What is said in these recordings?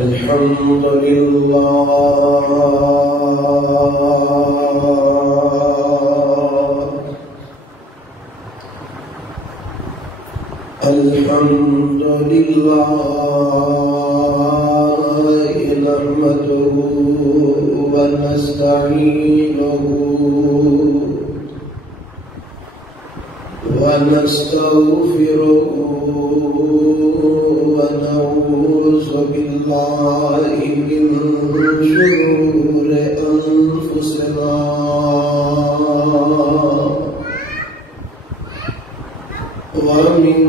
الحمد لله الحمد لله نحمده ونستعينه ونستغفره ونعوذ بالله من شرور أنفسنا ومن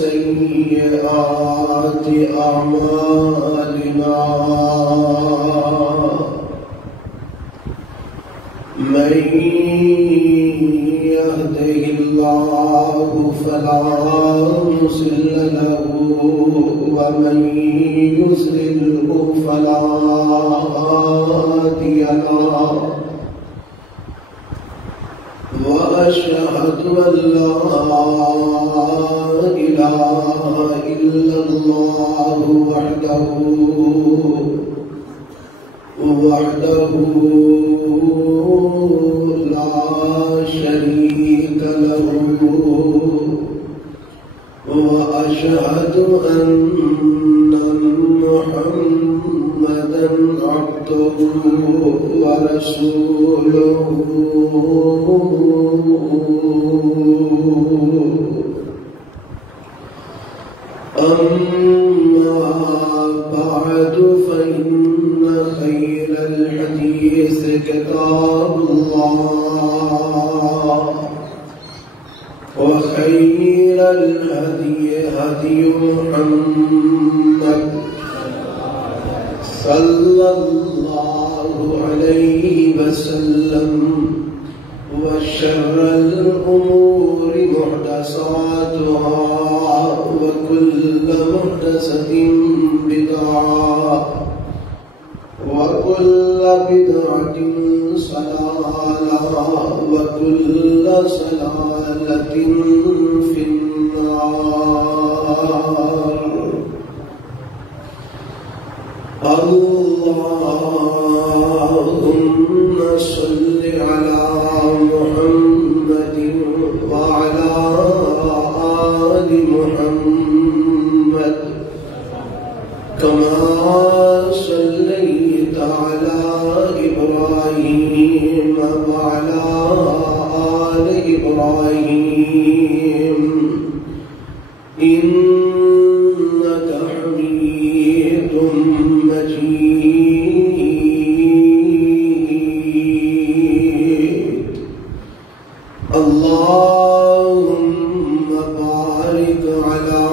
سيئات أعمالنا من يهده الله فلا مضل له ومن يضلل فلا هادي له وأشهد أن لا إله إلا الله وحده لا شريك له وأشهد أن محمدا عبده ورسوله أما بعد فإن خير الحديث كتاب الله وخير الهدي هدي محمد صلى الله عليه وسلم وشر الأمور محدثاتها وكل محدثة بدعة وكل بدعة ضلالة وكل ضلالة في النار. اللهم صل على محمد وعلى آل محمد كما صليت على إبراهيم وعلى آل إبراهيم إنك حميد مجيد. اللهم بارك على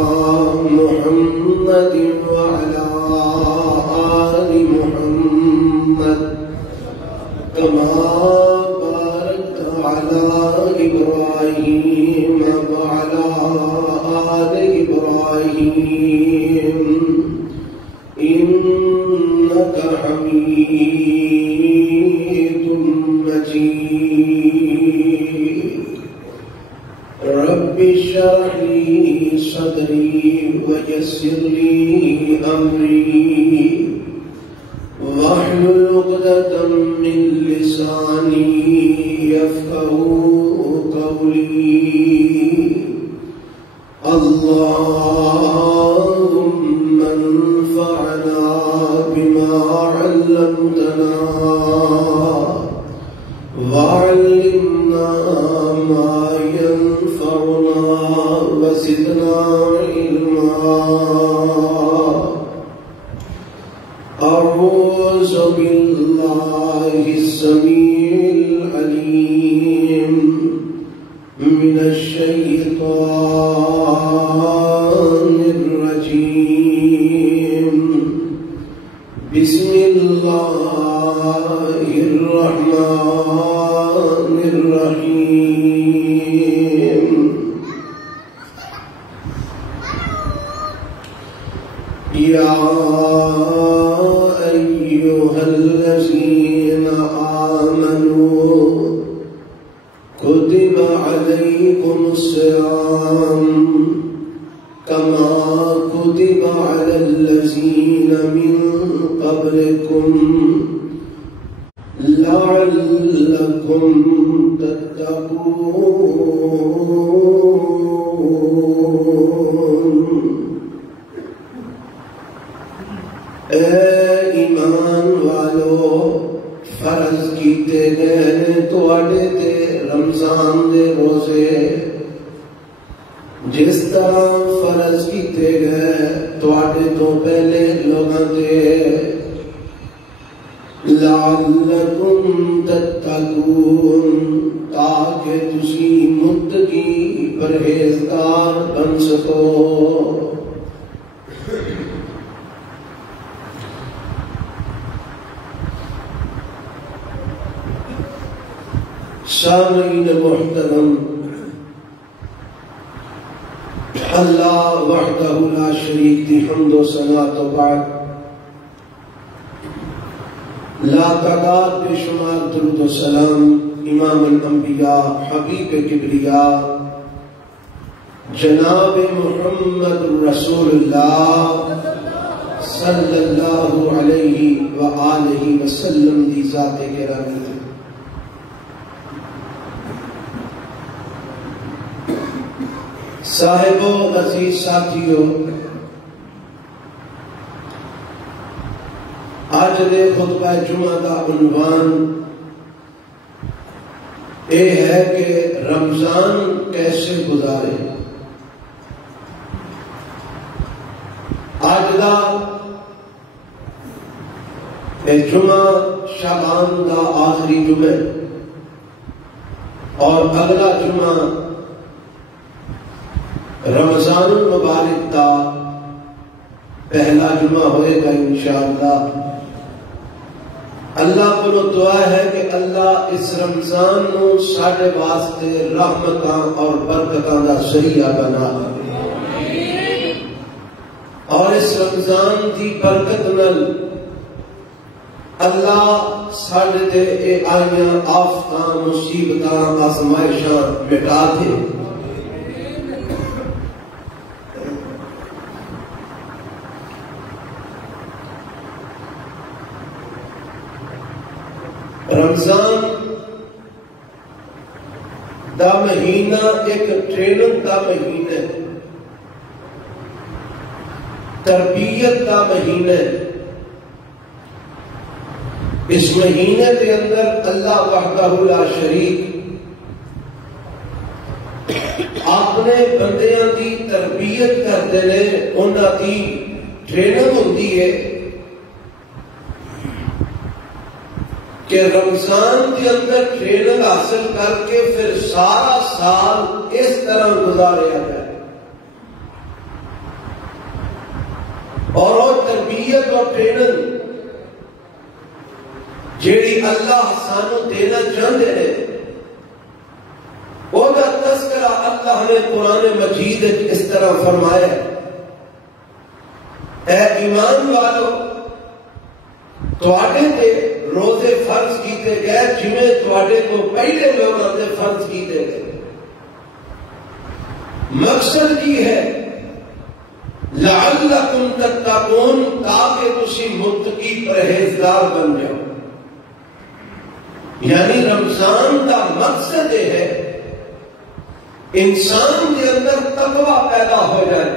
محمد وعلى آل محمد كما باركت على إبراهيم وعلى آل إبراهيم إنك حميد مجيد. رب اشرح لي صدري ويسر لي أمري واحلل عقدة من لساني يفقهوا قولي. اللهم انفعنا بما علمتنا وعلمنا ما ينفعنا وزدنا علما. أعوذ بالله السميع العليم من الشيطان الرجيم. بسم الله الرحمن الرحيم. يا أيها الذين آمنوا كتب عليكم الصيام كما كتب على الذين من قبلكم لعلكم تتقون۔ اے ایمان والو، فرض کیتے گئے نے تواڈے تے رمضان دے روزے، جس طرح فرض کیتے گئے تواڈے تو پہلے لوگاں تے، لعلکم تتقون، تاکہ تسی متقی پرہیزگار بن سکو۔ سامعین محترم، اللہ وحدہ لا شریک دی حمد و ثنا تو بعد لا تعداد بے شمار درود و سلام امام الانبیاء حبیب کبریاء جناب محمد رسول اللہ صلی اللہ علیہ وآلہ وسلم دی ذات گرامی۔ صاحبو، عزیز ساتھیو، آج دے خطبہ جمعہ کا عنوان یہ ہے کہ رمضان کیسے گزارے۔ آج کا جمعہ شعبان کا آخری جمعہ اور اگلا جمعہ رمضان المبارک کا پہلا جمعہ ہوئے گا انشاءاللہ۔ اللہ کو دعا ہے کہ اللہ اس رمضان نو ساڈے واسطے رحمتاں اور برکتاں دا ذریعہ بنا دے، اور اس رمضان دی برکت نال اللہ ساڈے تے اے آئیاں آفتاں مصیبتاں آزمائشاں مٹا دے۔ رمضان دا مہینہ ایک ٹریننگ دا مہینہ، تربیت دا مہینہ۔ اس مہینے کے اندر اللہ وحدہ لا شریک اپنے بندیاں دی تربیت کرتے ہیں، انہاں دی ٹریننگ ہوندی ہے کہ رمضان کے اندر ٹریننگ حاصل کر کے پھر سارا سال اس طرح گزاریا جائے، اور وہ تربیت اور ٹریننگ جیڑی اللہ سانو دینا چاہتے ہیں، وہ دا تذکرہ اللہ نے قرآن مجید اس طرح فرمایا، اے ایمان والو، تواڈے تے روزے فرض کیتے گئے جویں تواڈے کو پہلے لوگوں نے فرض کیتے گئے۔ مقصد یہ ہے لعلکم تتقون، تاکہ تسی متقی پرہیزگار بن جاؤ۔ یعنی رمضان کا مقصد یہ ہے انسان کے اندر تقوی پیدا ہو جائے،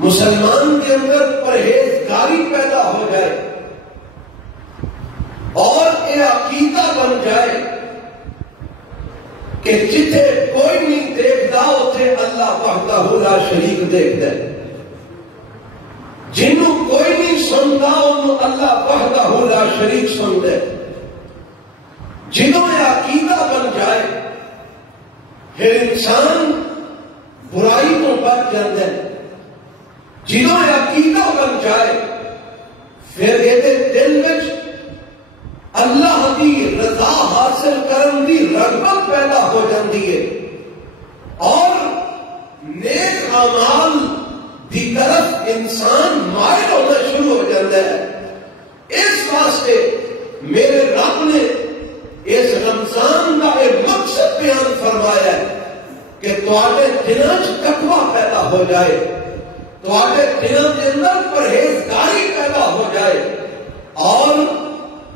مسلمان کے اندر پرہیزگاری پیدا ہو جائے، اور یہ عقیدہ بن جائے کہ جتھے کوئی نہیں دیکھتا اتنے اللہ وحدہ لا شریک دیکھتا ہے، جنہوں کوئی نہیں سنتا انہوں اللہ وحدہ لا شریک سنتا ہے۔ جنہوں یہ عقیدہ بن جائے پھر انسان برائی تو بچ جاتا ہے، جنہوں یہ عقیدہ بن جائے پھر یہ دل میں اللہ کی رضا حاصل کرن دی رغبت پیدا ہو جاتی ہے، اور نیک اعمال دی طرف انسان مائل ہونا شروع ہو جاتا ہے۔ اس واسطے میرے رب نے اس رمضان کا ایک مقصد بیان فرمایا ہے کہ تواڈے دلوں وچ تقوی پیدا ہو جائے، تواڈے دلوں کے اندر پرہیزگاری پیدا ہو جائے، اور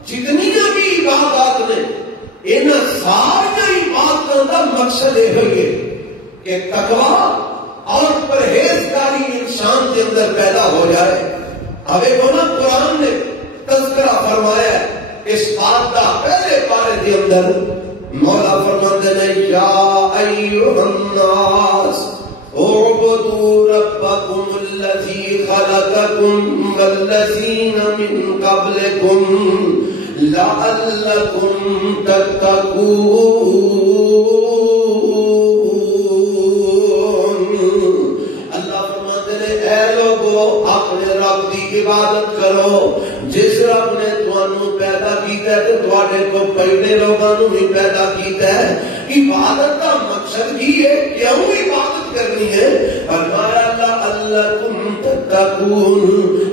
جتنی بھی عبادات نے ان ساری عبادتوں کا مقصد یہ ہے کہ تقوی اور پرہیزگاری انسان کے اندر پیدا ہو جائے۔ اب قرآن نے تذکرہ فرمایا اس بات کا پہلے پارے کے اندر، مولا فرماتے ہیں یا ایھا الناس اعبدوا ربکم الذی خلقکم والذین من قبلکم لعلکم تتقون۔ اللہ فرماتے ہیں اے لوگو اپنے رب کی عبادت کرو جس رب نے تمہیں پیدا کیتا ہے، تواڈے کو پہلے لوگوں بھی پیدا کیتا ہے۔ عبادت کا مقصد کی ہے، کیوں عبادت کرنی ہے؟ فرمایا لعلکم تتقون،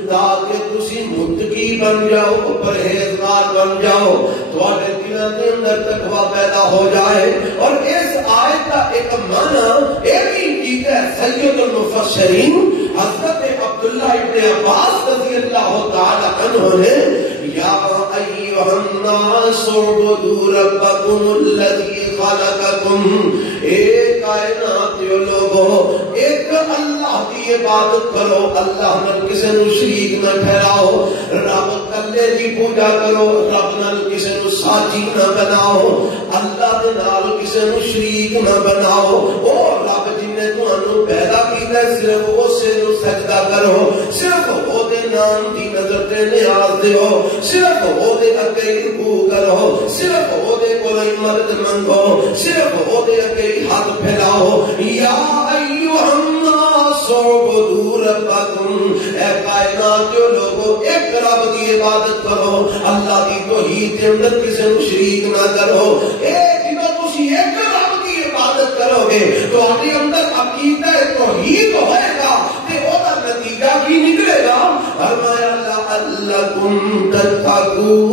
تاکہ تسی متقی بن جاؤ، پرہیزگار بن جاؤ، تواڈے دلوں کے اندر تقوی پیدا ہو جائے۔ اور اس آیت کا ایک معنی یہ بھی کیتا ہے سید المفسرین حضرت عبداللہ ابن عباس رضی اللہ تعالی عنہ نے، یا ایھا الناس اعبدوا ربکم الذی خلقکم، اے کائنات کے لوگوں ایک اللہ کی عبادت کرو، اللہ نال کسی نو شریک نہ ٹھہراؤ، رب کلے دی پوجا کرو، رب نال کسی نو ساجی نہ بناؤ، اللہ دے نال کسی نو شریک نہ بناؤ۔ او رب جن نے تانوں پیدا کیتا ہے صرف اسے نو سجدہ کرو، صرف او دے نام دی نظر تے نیاز دیو، صرف او دے اگے رکوع کرو، صرف او دے کول مدد منگو، صرف او دے اگے ہاتھ پھیلاؤ۔ یا ایھا الناس اعبدوا ربکم، اے کائنات کے لوگوں ایک رب کی عبادت کرو، اللہ کی توحید کے اندر کسی نو شریک نہ کرو۔ اے جدوں تسی ایک رب کی عبادت کرو گے تو اپنے اندر عقیدہ توحید ہوئے گا، تے او دا نتیجہ کی نکلے گا؟ فرمایا لعلکم تتقون،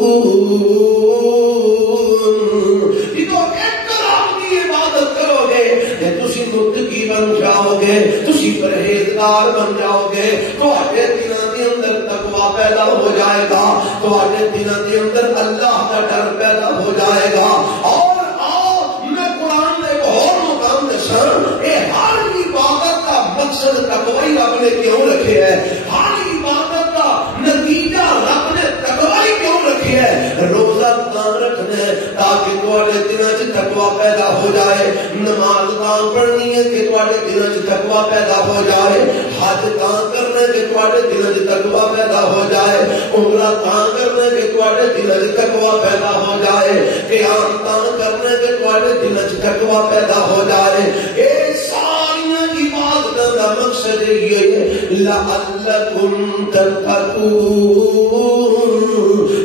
جدوں ایک رب کی عبادت کرو گے تے تسی متقی بن جاؤ گے، تسی پرہیزگار بن جاؤ گے، تواڈے دلوں کے اندر تقوی پیدا ہو جائے گا، تواڈے دلوں کے اندر اللہ کا ڈر پیدا ہو جائے گا۔ اور آؤ میں قرآن میں ایک اور مقام دساں، اے ہر عبادت کا مقصد تقوی رب نے کیوں رکھے ہے، ہر عبادت کا نتیجہ رب نے تقوی کیوں رکھے ہے؟ روزہ تاں رکھنا ہے تاکہ تواڈے دلوں وچ تقوی پیدا ہو جائے، نماز تاں پڑھنی ہے کہ تواڈے دلوں وچ تقوی پیدا ہو جائے، حج تاں کرنا ہے کہ تواڈے دلوں وچ تقوی پیدا ہو جائے، عمرہ تاں کرنا ہے کہ تواڈے دلوں وچ تقوی پیدا ہو جائے، قیام تاں کرنا ہے کہ تواڈے دلوں وچ تقوی پیدا ہو جائے۔ اے ساری عبادتاں دا مقصد یہ ہے لعلکم تتقون،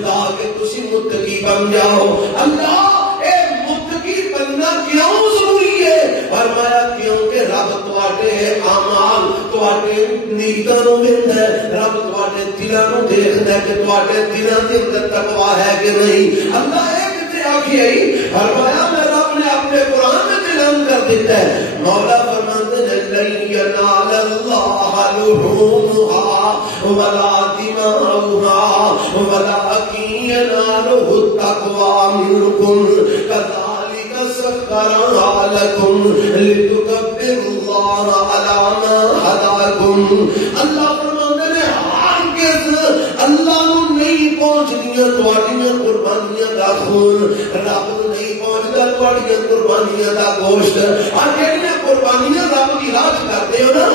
تاکہ تسی متقی بن جاؤ۔ اللہ اے متقی بننا کیوں ضروری ہے؟ فرمایا کیونکہ رب تواڈے اعمال تواڈے نیتاں نوں ویندا ہے، رب تواڈے دلاں نوں دیکھدا ہے کہ تواڈے دلاں دے اندر تقوی ہے کہ نہیں۔ اللہ اے کتے آکھی ہے، فرمایا میں رب نے اپنے قرآن میں اعلان کر دیتا ہے، مولا فرماتے ہیں لن ینال اللہ لحومها ولا دماؤها ولکن ینالہ التقوی منکم کذالک سخرھا لکم لتکبروا اللہ علی ما ہداکم۔ اللہ فرماتے ہیں ہرگز اللہ نو نہیں پہنچدیاں تواڈیاں قربانیاں دا خون، رب نو نہیں پہنچدا تواڈیاں قربانیاں دا گوشت، اور جہڑیاں قربانیاں رب دی راہ کرتے ہو نا،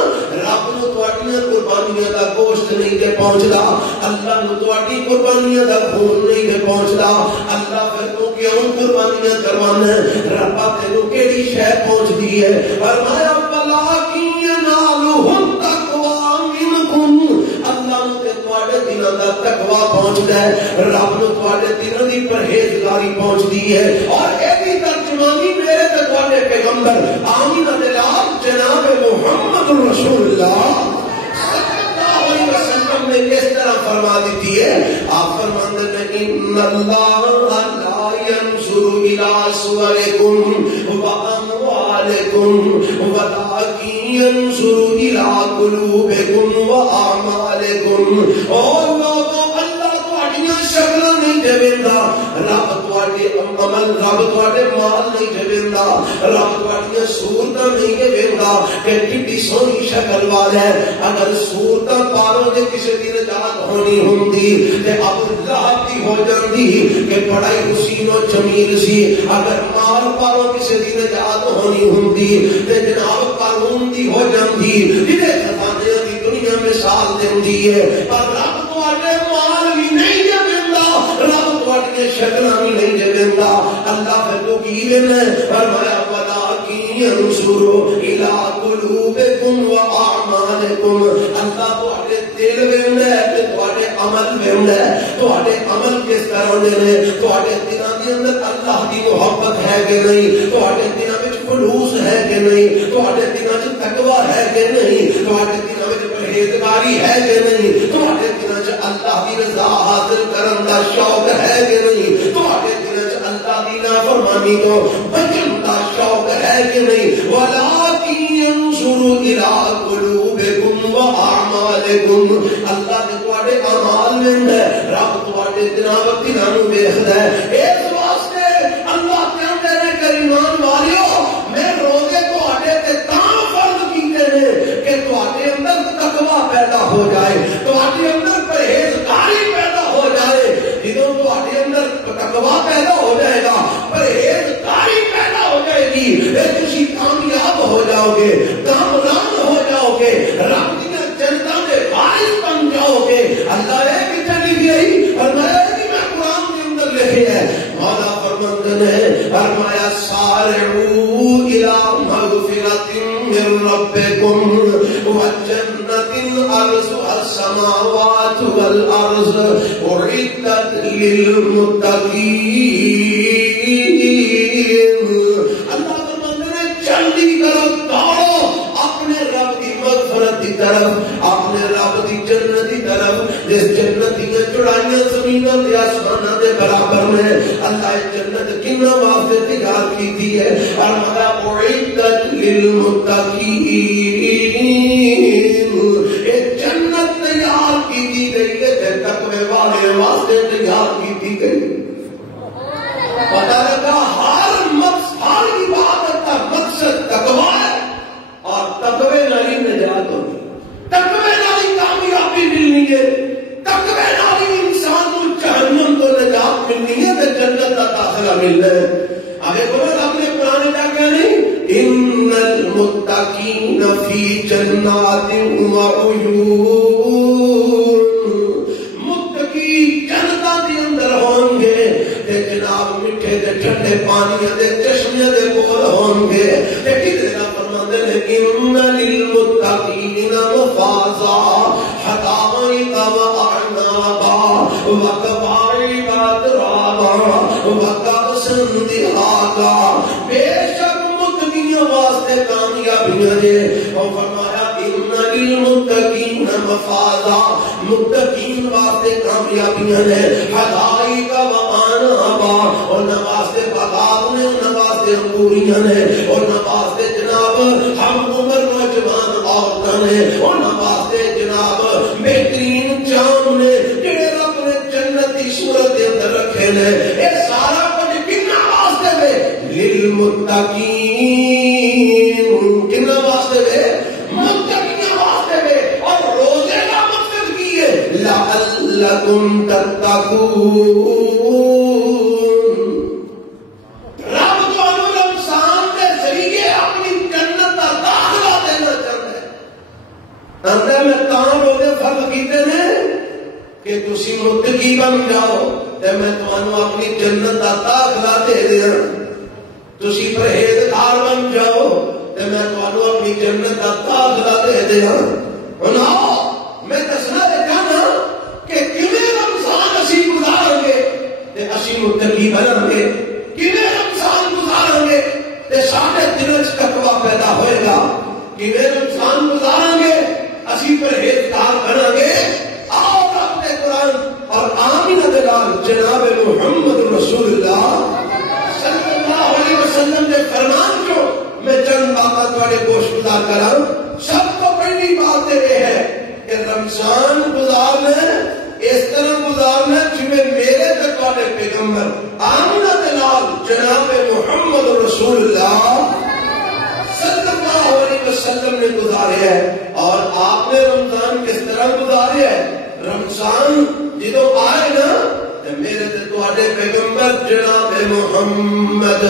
رب نو تواڈیاں قربانیاں دا گوشت نہیں دے پہنچدا، اللہ نو تواڈی قربانیاں دا خون نہیں دے پہنچدا۔ اللہ پھر تو کیوں قربانیاں کروانا ہے؟ ربا تینوں کیڑی شے پہنچدی ہے؟ فرمایا ولکن ینالہ التقوی منکم، اللہ نو تے تواڈے دلوں دا تقوی پہنچدا ہے، رب نو تواڈے دلوں دی پرہیزگاری پہنچدی ہے۔ اور اے بھی ترجمانی میرے تے تواڈے پیغمبر آمین دے لال جناب محمد رسول اللہ صلی اللہ علیہ وسلم نے اس طرح فرما دیتی ہے، آپ فرماتے ہیں ان اللہ لا ينظر الى صورکم واموالکم أموالكم ولكن ينظر إلى قلوبكم وأعمالكم. اور لوگوں اللہ تواڈیاں شکلاں نہیں دیویندا، رب تواڈے عمل، رب تواڈے مال نہیں دیویندا، رب تواڈیاں صورتاں نہیں دیویندا کہ کتنی سونی شکل والا ہے. اگر صورتاں پالو دے کسی دی نجات ہونی ہوندی تے ابو لہب دی ہو جاندی کہ بڑا ہی حسین و جمیل سی. اگر مال پالو کسی دی نجات ہونی ہوندی تے جناب قارون دی ہو جاندی جدے خزانے دی دنیا مثال دیندی ہے. پر رب تواڈے مال بھی نہیں دیویندا، رب تواڈیاں شکلاں بھی نہیں دیویندا. اللہ پھر تو کی وینا فرمایا ولکن ينظر الى قلوبكم واعمالكم. اللہ تواڈے دل ویندا ہے تے تواڈے عمل ویندا ہے. تواڈے عمل کس طرح دے نے؟ تواڈے دلاں دے اندر اللہ دی محبت ہے کہ نہیں؟ تواڈے دلاں وچ خلوص ہے کہ نہیں؟ تواڈے دلاں وچ تقوی ہے کہ نہیں؟ تواڈے دلاں وچ پرہیزگاری ہے کہ نہیں؟ تواڈے دلاں وچ اللہ دی رضا حاصل کرن دا شوق ہے کہ نہیں؟ تواڈے دلاں وچ اللہ دی نافرمانی تو بچن دا شوق ہے کہ نہیں؟ ولکن ينظر الى قلوبكم واعمالكم. اللہ نے تواڈے اعمال ویندا ہے، رب تواڈے دلاں نوں ویکھدا ہے. اس واسطے اللہ کہندا ہے کہ ایمان والیو میں روزے تواڈے تے تاں فرض کیتے نے کہ تواڈے اندر تقوی پیدا ہو جائے، تواڈے اندر پرہیزگاری پیدا ہو جائے. جدوں تواڈے اندر تقوی پیدا ہو جائے گا، پرہیزگاری پیدا ہو جائے گی، تسی کامیاب ہو جاؤ گے، کامران ہو جاؤ گے، رب دی جنتاں دے وارث بن جاؤ گے. اللہ ہے کہ چلی گئی فرمایا کہ میں قرآن کے اندر لکھے ہے. مولا فرماتے نے فرمایا سارعوا الى مغفرۃ من ربکم وجنۃ عرضها السماوات والارض اعدت للمتقین. اللہ فرماتے نے جلدی کرو، دوڑو اپنے رب کی مغفرت کی طرف، اپنے رب کی جنت کی طرف، جس جنت کی چڑھائیاں زمینوں تے آسمانوں دے برابر نے. اللہ جنت کنا واسطے تیار کیتی ہے؟ فرمایا اعدت للمتقین. اے جنت تیار کیتی گئی ہے تے تقوی والے واسطے تیار کیتی گئی. پتہ لگا ہر عبادت کا مقصد تقوی ہے اور تقوی نال ہی نجات ہوگی، تقوی نال ہی کامیابی ملنی ہے، تقوی نال ہی انسان کو جہنم تو نجات ملنی ہے تے جنت کا داخلہ ملنا ہے. آگے بولو اپنے قرآن کیا کہنے؟ ان المتقین فی جنات وعیون. متقی جنتاں دے اندر ہوں گے تے جناب میٹھے تے ٹھنڈے پانی دے چشمے دے کول ہوں گے. تے کدھر نہ فرماندے نے ان للمتقین مفازا حدائق واعنابا وکواعب اترابا وکأسا دہاقا. بے شک متقیوں واسطے کامیابیاں نے. اور فرمایا ان للمتقین مفازا، متقین واسطے کامیابیاں نے. حدائق واعنابا، اور نواستے باغات نے، نواستے انگوریاں نے، اور نواستے جناب ہم عمر نوجوان عورتاں نے، اور نواستے جناب بہترین جام نے جڑے رب نے جنت کی صورت کے اندر رکھے نے. یہ سارا کچھ کنا واسطے وے؟ للمتقین. کنا واسطے وے؟ متقین واسطے وے. اور روزے کا مقصد کی ہے؟ لعلکم تتقون. رب تانوں رمضان کے ذریعے اپنی جنت کا داخلہ دینا چاہتا ہے. اندر میں تاں روزے فرض کیتے نے کہ تسی متقی بن جاؤ تے میں تانوں اپنی جنت کا داخلہ دے دیاں. تسی پرہیزگار بن جاؤ تے میں تانوں اپنی جنت کا داخلہ دے دیاں. ہن آؤ میں دسنا چاہنا کہ کیویں رمضان اسی گزاریں گے تے اسی متقی بنیں گے، کیویں رمضان گزاریں گے تے سارے دل وچ تقوی پیدا ہوئے گا، کیویں رمضان گزاریں گے اسی پرہیزگار بنیں گے. آؤ رب کے قرآن اور آمینہ دلال جناب محمد رسول اللہ صلی اللہ علیہ وسلم نے فرمان جو میں باتاں تواڈے گوش گزار کراں. سب تو پہلی بات یہ ہے کہ رمضان گزارنا اس طرح گزارنا جویں میرے تے تواڈے پیغمبر آمنہ دے نال جناب محمد رسول اللہ صلی اللہ علیہ وسلم نے گزاریا ہے. اور آپ نے رمضان کس طرح گزاریا ہے؟ رمضان جدوں آئے نا تے میرے تے تواڈے پیغمبر جناب محمد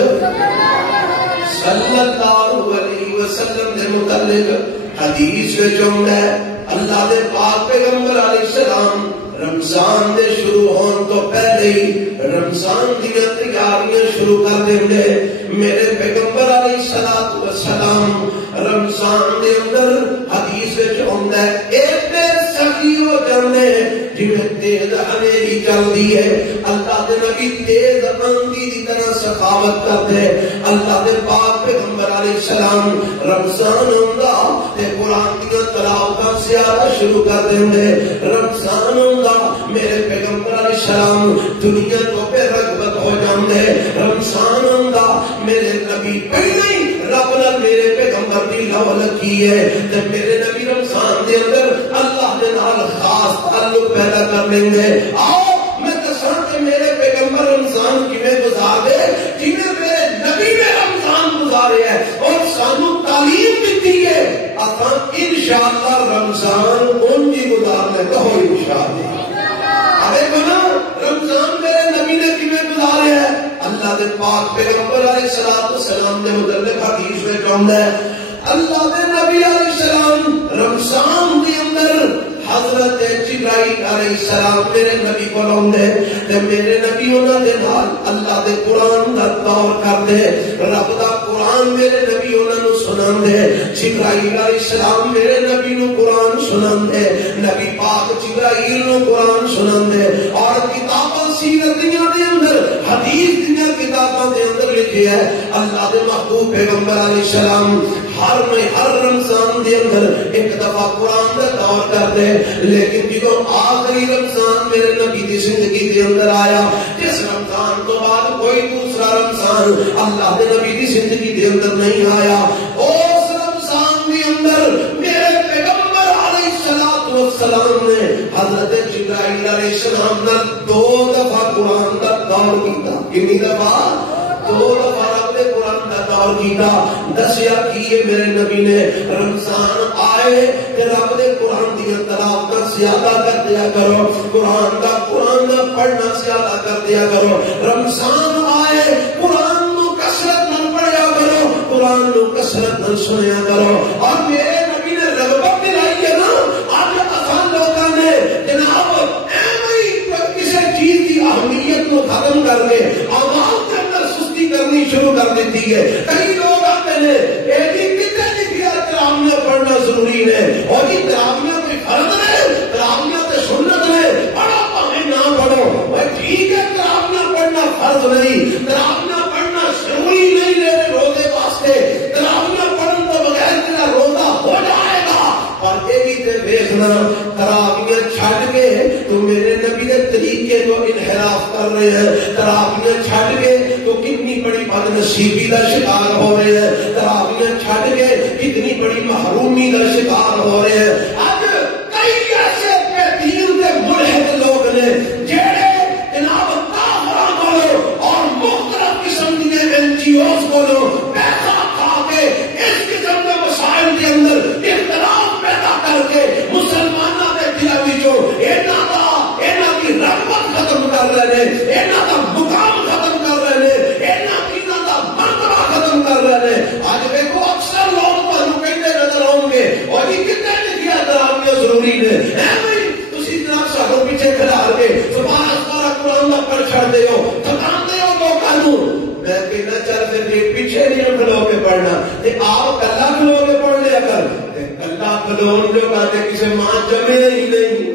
صلی اللہ علیہ وسلم نے متعلق حدیث وچ ہوندا ہے اللہ دے پاک پیغمبر علیہ السلام رمضان دے شروع ہون تو پہلے ہی رمضان دیاں تیاریاں شروع کر دیندے. میرے پیغمبر علیہ الصلوۃ والسلام رمضان دے اندر حدیث وچ ہوندا ہے ایتے سخی ہو جاندے جویں تیز ہنیری چلدی ہے. اللہ دے نبی تیز آندھی دی طرح سخاوت کرتے. اللہ دے پاک پیغمبر علیہ السلام رمضان ہوندا تے قرآن دیاں تلاوتاں زیادہ شروع کر دیندے. رمضان ہوندا میرے پیغمبر علیہ السلام دنیا تو بے رغبت ہو جاندے. رمضان ہوندا میرے نبی پہلے ہی رب نے میرے پیغمبر دی لو لکی ہے تے میرے نبی رمضان دے اندر اللہ دے نال خاص تعلق پیدا کر لیں گے. آؤ میں دساں کہ میرے پیغمبر رمضان کیویں گزارے جنہیں میرے نبی نے رمضان گزارے ہے اور سانو تعلیم دیتی ہے. اساں انشاءاللہ رمضان اونج ہی گزارنے کہو انشاءاللہ. ارے بنا رمضان میرے نبی نے کیویں گزارے ہے؟ اللہ دے پاک پیغمبر علیہ الصلوۃ والسلام دے متعلق حدیث میں آندا ہے اللہ دے نبی علیہ السلام رمضان دے اندر حضرت جبرائیل علیہ السلام میرے نبی کو آندے تے میرے نبی انہاں دے نال اللہ دے قرآن دا دور کردے. رب دا قرآن میرے نبی انہاں نوں سناندے. جبرائیل علیہ السلام میرے نبی نوں قرآن سناندے. نبی پاک جبرائیل نوں قرآن سناندے. اور کتاباں سیرت دیاں دے اندر حدیث دیاں کتاباں دے اندر لکھیا ہے اللہ دے محبوب پیغمبر علیہ السلام ہر رمضان دے اندر ایک دفعہ قرآن دا دور کردے. لیکن جدوں آخری رمضان میرے نبی دی زندگی دے اندر آیا جس رمضان تو بعد کوئی دوسرا رمضان اللہ دے نبی دی زندگی دے اندر نہیں آیا. اس رمضان دے اندر میرے پیغمبر علیہ الصلوۃ والسلام نے حضرت جبرائیل علیہ السلام نے 2 دفعہ قرآن دا دور کیتا. کتنی دفعہ؟ 2 دفعہ رب نے قرآن دا دور کیتا. دسیا کیے میرے نبی نے رمضان آئے کہ رب نے قرآن دیا تلاوت زیادہ کر دیا کرو. قرآن دا پڑھنا زیادہ کر دیا کرو. رمضان آئے قرآن نو کثرت نہ پڑھیا کرو. قرآن نو کثرت نہ سنیا کرو. اور میرے نبی نے رغبت دلائی ہے نا. آج آسان لوگوں نے جناب کسی چیز کی اہمیت کو ختم کر کے اعمال کے اندر سستی کرنی شروع کر دیتی ہے. کئی لوگ آتے ہیں تراویح پڑھنا ضروری ہے اور یہ تراویح کوئی فرض ہے. تراویح تے سنت ہے. پڑھو پاویں نہ پڑھو بھائی ٹھیک ہے. تراویح پڑھنا فرض نہیں. تراویح پڑھنا ضروری نہیں ہے روزے واسطے. تراویح پڑھن تو بغیر تیرا روزہ ہو جائے گا. اور یہ بھی تے دیکھنا تراویح چھڈ کے تو میرے نبی کے طریقے کو انحراف کر رہے ہیں. تراویح چھڈ کے تو کتنی بڑی بد نصیبی کا شکار ہو رہے ہیں. تراویح چھڈ کے کتنی بڑی محرومی کا شکار ہو رہے ہیں. آج کئی ایسے بے دین کے ملحد لوگ نے جڑے جناب کافراں کو اور مختلف قسم کے NGOs کو پیسہ کھا کے اس قسم کے مسائل کے اندر اختلاف پیدا کر کے مسلمانوں کے دلوں وچوں انہاں کی رغبت ختم کر رہے ہیں. انہاں کا مقام ختم کر رہے ہیں. انہاں دا مرتبہ ختم کر رہے ہیں. آج دیکھو اکثر لوگ نظر آؤ گے اور یہ کتنے لکھیا تراویح ضروری ہے. تسی جناب ساروں پیچھے کھڑا کے سبحان اللہ قرآن دا پڑھ چھڑ دے ہو تھکان دے ہو لوگاں نوں. میں کہنا چل پھر پیچھے نہیں کھلو کے پڑھنا تے آپ کلا کھلو کے پڑھ لیا کر. کلا کھلون جو کہتے کسی ماں جمے ہی نہیں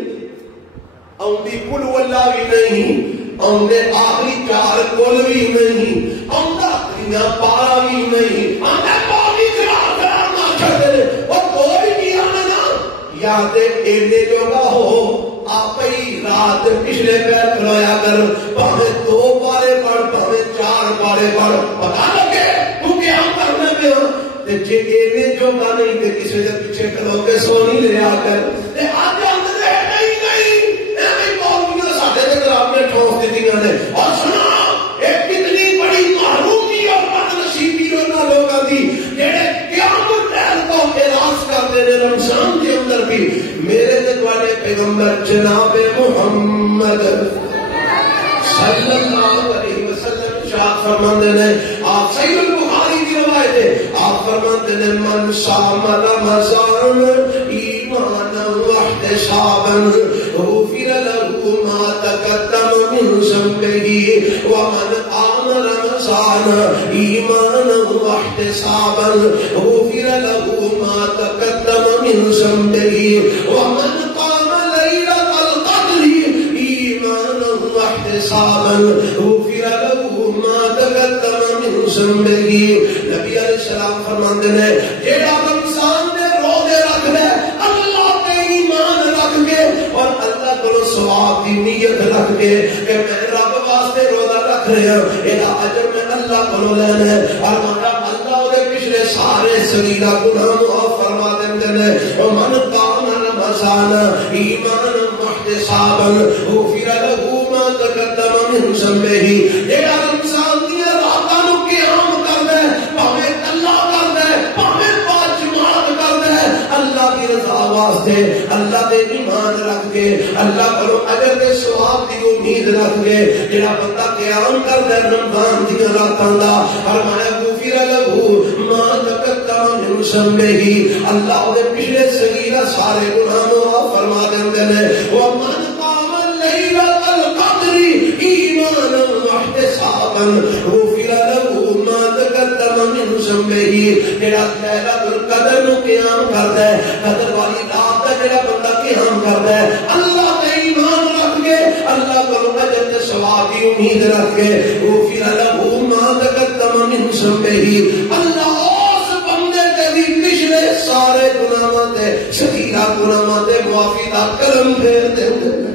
آؤندی کل واللہ بھی نہیں آؤندے آخری 4 کل بھی نہیں آؤندا تریاں پارا بھی نہیں آندے پاوی یا ایڈے جوگا ہو آپ ہی رات پچھلے پیر کھلویا کر. پاویں 2 پارے پڑھ پاویں 4 پارے پڑھ پتا لگے تو کیا کرنے میں جی اینے جو گا نہیں تے کسی دے پیچھے کھلو کے سونی لیا کر تے آج اندر نہیں ایویں قومیاں ساڈے تے گرام میں ٹھوس دتیاں نے اور سنا ایک کتنی بڑی محرومی اور بدنصیبی انہاں لوگاں دی جڑے قیامت تک کو اعلان کرتے ہیں رمضان کے اندر بھی میرے تے تواڈے پیغمبر جناب محمد صلی اللہ علیہ وسلم شاہ فرماندے نے آپ صحیح البخاری کی روایت ہے آپ فرماتے ہیں من صام رمضان ایمانا واحتسابا غفر له ما تقدم من ذنبه ومن قام رمضان ایمانا واحتسابا غفر له ما تقدم من ذنبه ومن قام ليلة القدر ایمانا واحتسابا غفر له ما تقدم من ذنبه نبی علیہ السلام فرماندے نے جیڑا رمضان دے روزے رکھ لے اللہ تے ایمان رکھ کے اور اللہ کو ثواب دی نیت رکھ کے کہ میں رب واسطے روزہ رکھ رہا ہوں ادا اجر میں اللہ کو لینا ہے اور مانا اللہ دے پچھلے سارے صغیرہ گناہ معاف فرما دیندے نے ومن قام رمضان ایمانا واحتسابا غفر له ما تقدم من ذنبه جیڑا رمضان دی راتاں نو قیام کردا ہے بھاویں اللہ کردا ہے بھاویں پانچ جماعت کردا ہے اللہ کی رضا واسطے اللہ دے ایمان رکھ کے اللہ کو اجر دے ثواب دی امید رکھ کے جڑا بندہ قیام کردا ہے رمضان دی راتاں دا فرمایا غفر له ما تقدم من ذنبه اللہ دے پچھلے صغیرہ سارے گناہ معاف فرما دیندے نے ومن قام ليلة القدر ایمانا واحتسابا غفر له ما تقدم من ذنبه جڑا ليلۃ القدر نو قیام کردا ہے قدر والی رات دا جڑا بندہ قیام کردا ہے اللہ تے ایمان رکھ کے اللہ کو اجر تے ثواب دی امید رکھ کے غفر له ما تقدم من ذنبه اللہ اس بندے دے پچھلے سارے گناہاں تے صغیرہ گناہاں تے معافی دا کرم پھیر دیندے نے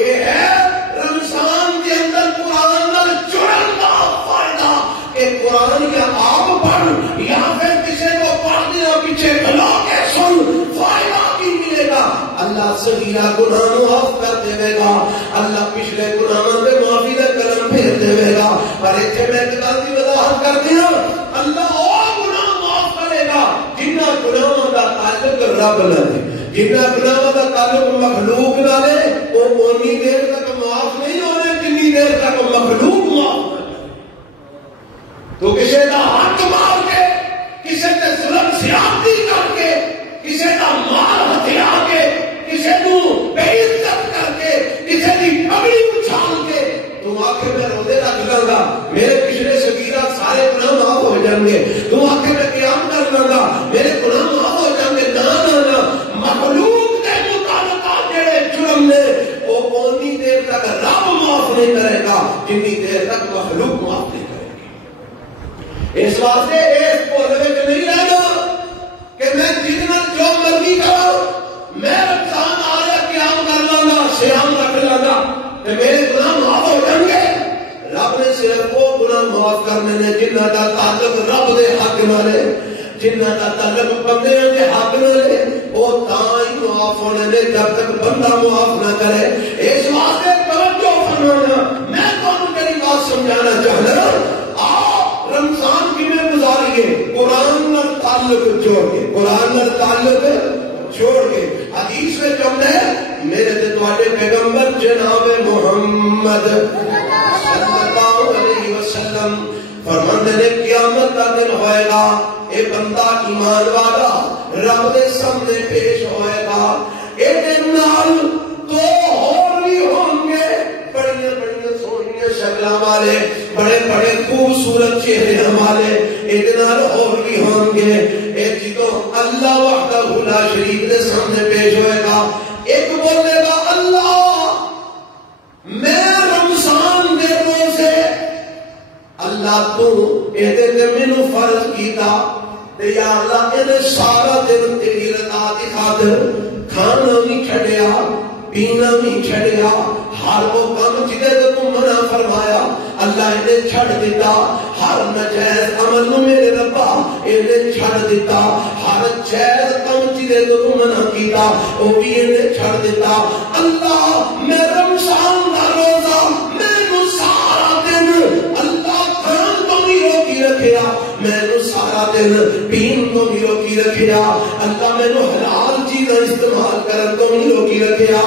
یہ ہے رمضان کے اندر قرآن نال جڑن دا فائدہ کہ قرآن یا آپ پڑھ یا پھر کسی کو پڑھ دینا پیچھے کھلا کے سن فائدہ کی ملے گا اللہ صغیرہ گناہ معاف کر دے گا اللہ پچھلے گناہاں تے معافی دا کرم پھیر دے گا پر ایتھے میں ایک گل دی وضاحت کر دیا اللہ وہ گناہ معاف کرے گا جنہ گناہاں دا تعلق رب نال ہے جنہ گناہاں دا تعلق مخلوق نال ہے وہ اونی دیر تک معاف نہیں ہونے جنی دیر تک مخلوق معاف نہ تو کسی دا حق مار کے کسی تے ظلم زیادتی کر کے کسی دا مال ہتھیا کے کسی نو بے عزت کر کے کسی دی پگڑی اچھال کے تم آخر میں روزے رکھ لوں گا میرے پچھلے صغیرہ سارے گناہ معاف ہو جائیں گے تم آخر میں قیام کر لوں گا میرے گناہ معاف ہو جائیں گے نہ مخلوق کے مطابقات جڑے جرم نے وہ اونی دیر تک رب معاف نہیں کرے گا جنی دیر تک مخلوق معاف نہیں کرے گی اس واسطے اس بھول وچ نہیں رہنا کہ میں جتنا جو مرضی کروں میں رمضان آ رہا قیام کر لوں گا صیام رکھ لوں گا کہ میرے گناہ معاف ہو جائیں گے رب نے صرف وہ گناہ معاف کرنے نے جنہ کا تعلق رب دے حق نال ہے جنہ کا تعلق بندے دے حق نال ہے وہ تاں ہی معاف ہونے نے جب تک بندہ معاف نہ کرے اس واسطے توجہ فرمانا میں تمہیں میری بات سمجھانا چاہتا ہوں آپ رمضان کیویں گزاریے قرآن نال تعلق جوڑ کے قرآن نال تعلق چھوڑ کے حدیث میں جملہ ہے میرے تے تواڈے پیغمبر جناب محمد صلی اللہ علیہ وسلم فرماندے نے قیامت کا دن ہوئے گا اے بندہ ایمان والا رب دے سامنے پیش ہوئے گا اے دن نال دو اور بھی ہوں گے بڑی بڑی سونی شکلاں والے بڑے بڑے خوبصورت چہرے والے اے دن نال اور بھی ہوں گے اے جدوں اللہ وحدہ لا شریک دے سامنے پیش ہوئے گا ایک بولے گا اللہ میں رمضان دے روزے اللہ تو ایدے دے منو فرض کیتا تے یا اللہ ایدے سارا دن تیری رضا دی خاطر کھانا بھی چھڑیا پینا بھی چھڑیا ہر وہ کام جدے تو منع فرمایا اللہ انہیں چھڑ دیتا ہر نجائز عمل نو میرے ربا انہیں چھڑ دیتا، ہر جائز کم چیزیں تو منع کیتا وہ بھی انہیں چھڑ دیتا۔ اللہ میں رمضان دا روزہ میں نو سارا دن اللہ کھان تو بھی روکی رکھیا، میں نو سارا دن پین تو بھی روکی رکھیا، اللہ میں نو حلال چیزیں استعمال کرن تو بھی روکی رکھیا۔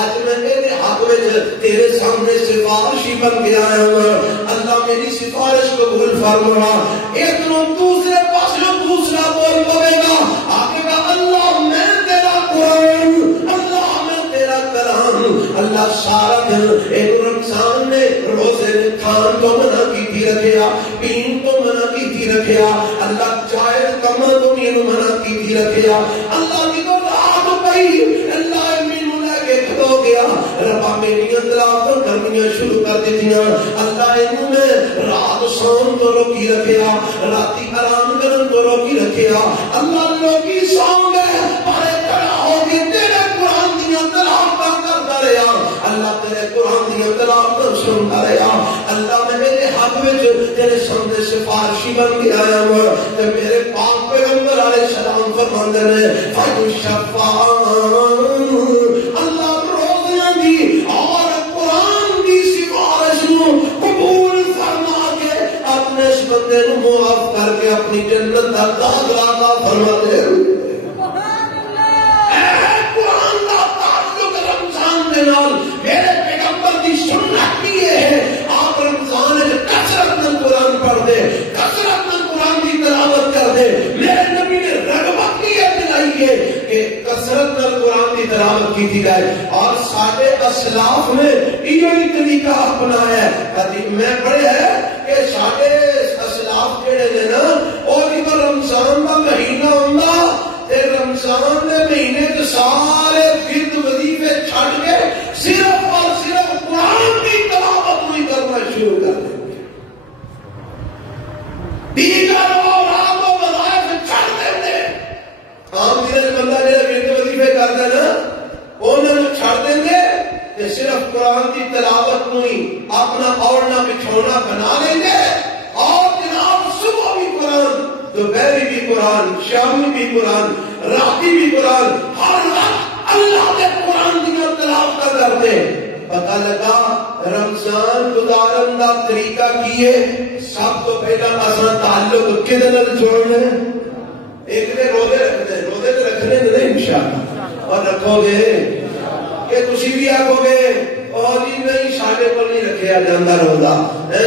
آج میں تیرے حق میں تیرے سامنے سفارشی بن کے آیا ہوں، اللہ میری سفارش قبول فرما۔ ایک نو دوسرے پاس جو دوسرا بول پڑے گا آگے گا اللہ میں تیرا قرآن، اللہ میں تیرا کلام۔ اللہ سارا دن ایک رمضان نے روزے نے کھان تو منع کی تھی رکھیا، پین تو منع کی تھی رکھیا، اللہ جائز کما تو مینو منع کی تھی رکھیا۔ اللہ کی تو رات پئی اللہ مینو لے کے کھلو گیا، ربا میری اطلاع کرنیاں شروع کر دیتیاں، اللہ انہوں میں رات سون تو روکی رکھیا، راتی آرام کرن تو روکی رکھیا۔ اللہ لوگی سون گئے پارے کھڑا ہو کے تیرے قرآن دیاں تلاوتاں کرتا رہیا، اللہ تیرے قرآن دیاں تلاوتاں سنتا رہیا۔ اللہ میں میرے حق وچ تیرے سامنے سفارشی بن کے آیا ہوں، تے میرے پاک پیغمبر علیہ السلام فرماندے نے فَيُشَفَّعَانُ، اللہ روزیاں دی اور قرآن کی سفارش نو قبول فرما کے اپنے اس بندے نو معاف کر کے اپنی جنت دا داخلہ عطا فرما دے۔ قرآن دا تعلق رمضان دے نال میرے پیغمبر دی سنت بھی ہے، آپ رمضان میں کثرت نال قرآن پڑھ دے، کثرت نال قرآن کی تلاوت کر دے۔ میرے نبی نے رغبت کی دلائی ہے کہ کثرت نال قرآن کی تلاوت کی تھی جائے، اور سارے اسلاف نے یہی طریقہ اپنایا ہے۔ حدیث میں پڑھے ہے کہ سارے اسلاف جڑے نے نا اور جب رمضان کا مہینہ ہوندا تے رمضان دے مہینے تے سارے فرد وظیفے چھڈ کے صرف اور صرف قرآن کی تلاوت نہیں کرنا شروع کر دیں، دیگر اور آب و وظائف چھڈ دیں۔ عام دن بندہ جڑا فرد وظیفے کردا نا انہاں نوں چھڈ دیں گے تے صرف قرآن کی تلاوت نوں ہی اپنا اوڑھنا بچھونا بنا لیں گے، اور جناب صبح بھی قرآن، دوپہر بھی قرآن، شام بھی قرآن، راتی بھی قرآن، ہر وقت اللہ کے قرآن کی تلاوت کرتے۔ پتہ لگا رمضان گزارن دا طریقہ کیے، سب تو پہلا اساں تعلق کدے نال جوڑنا ہے؟ ایک نے روزے رکھنے، روزے تو رکھنے نہیں انشاءاللہ، اور رکھو گے کہ تسی بھی آکھو گے اور جی نہیں ساڈے کو نہیں رکھیا جاندا روزہ،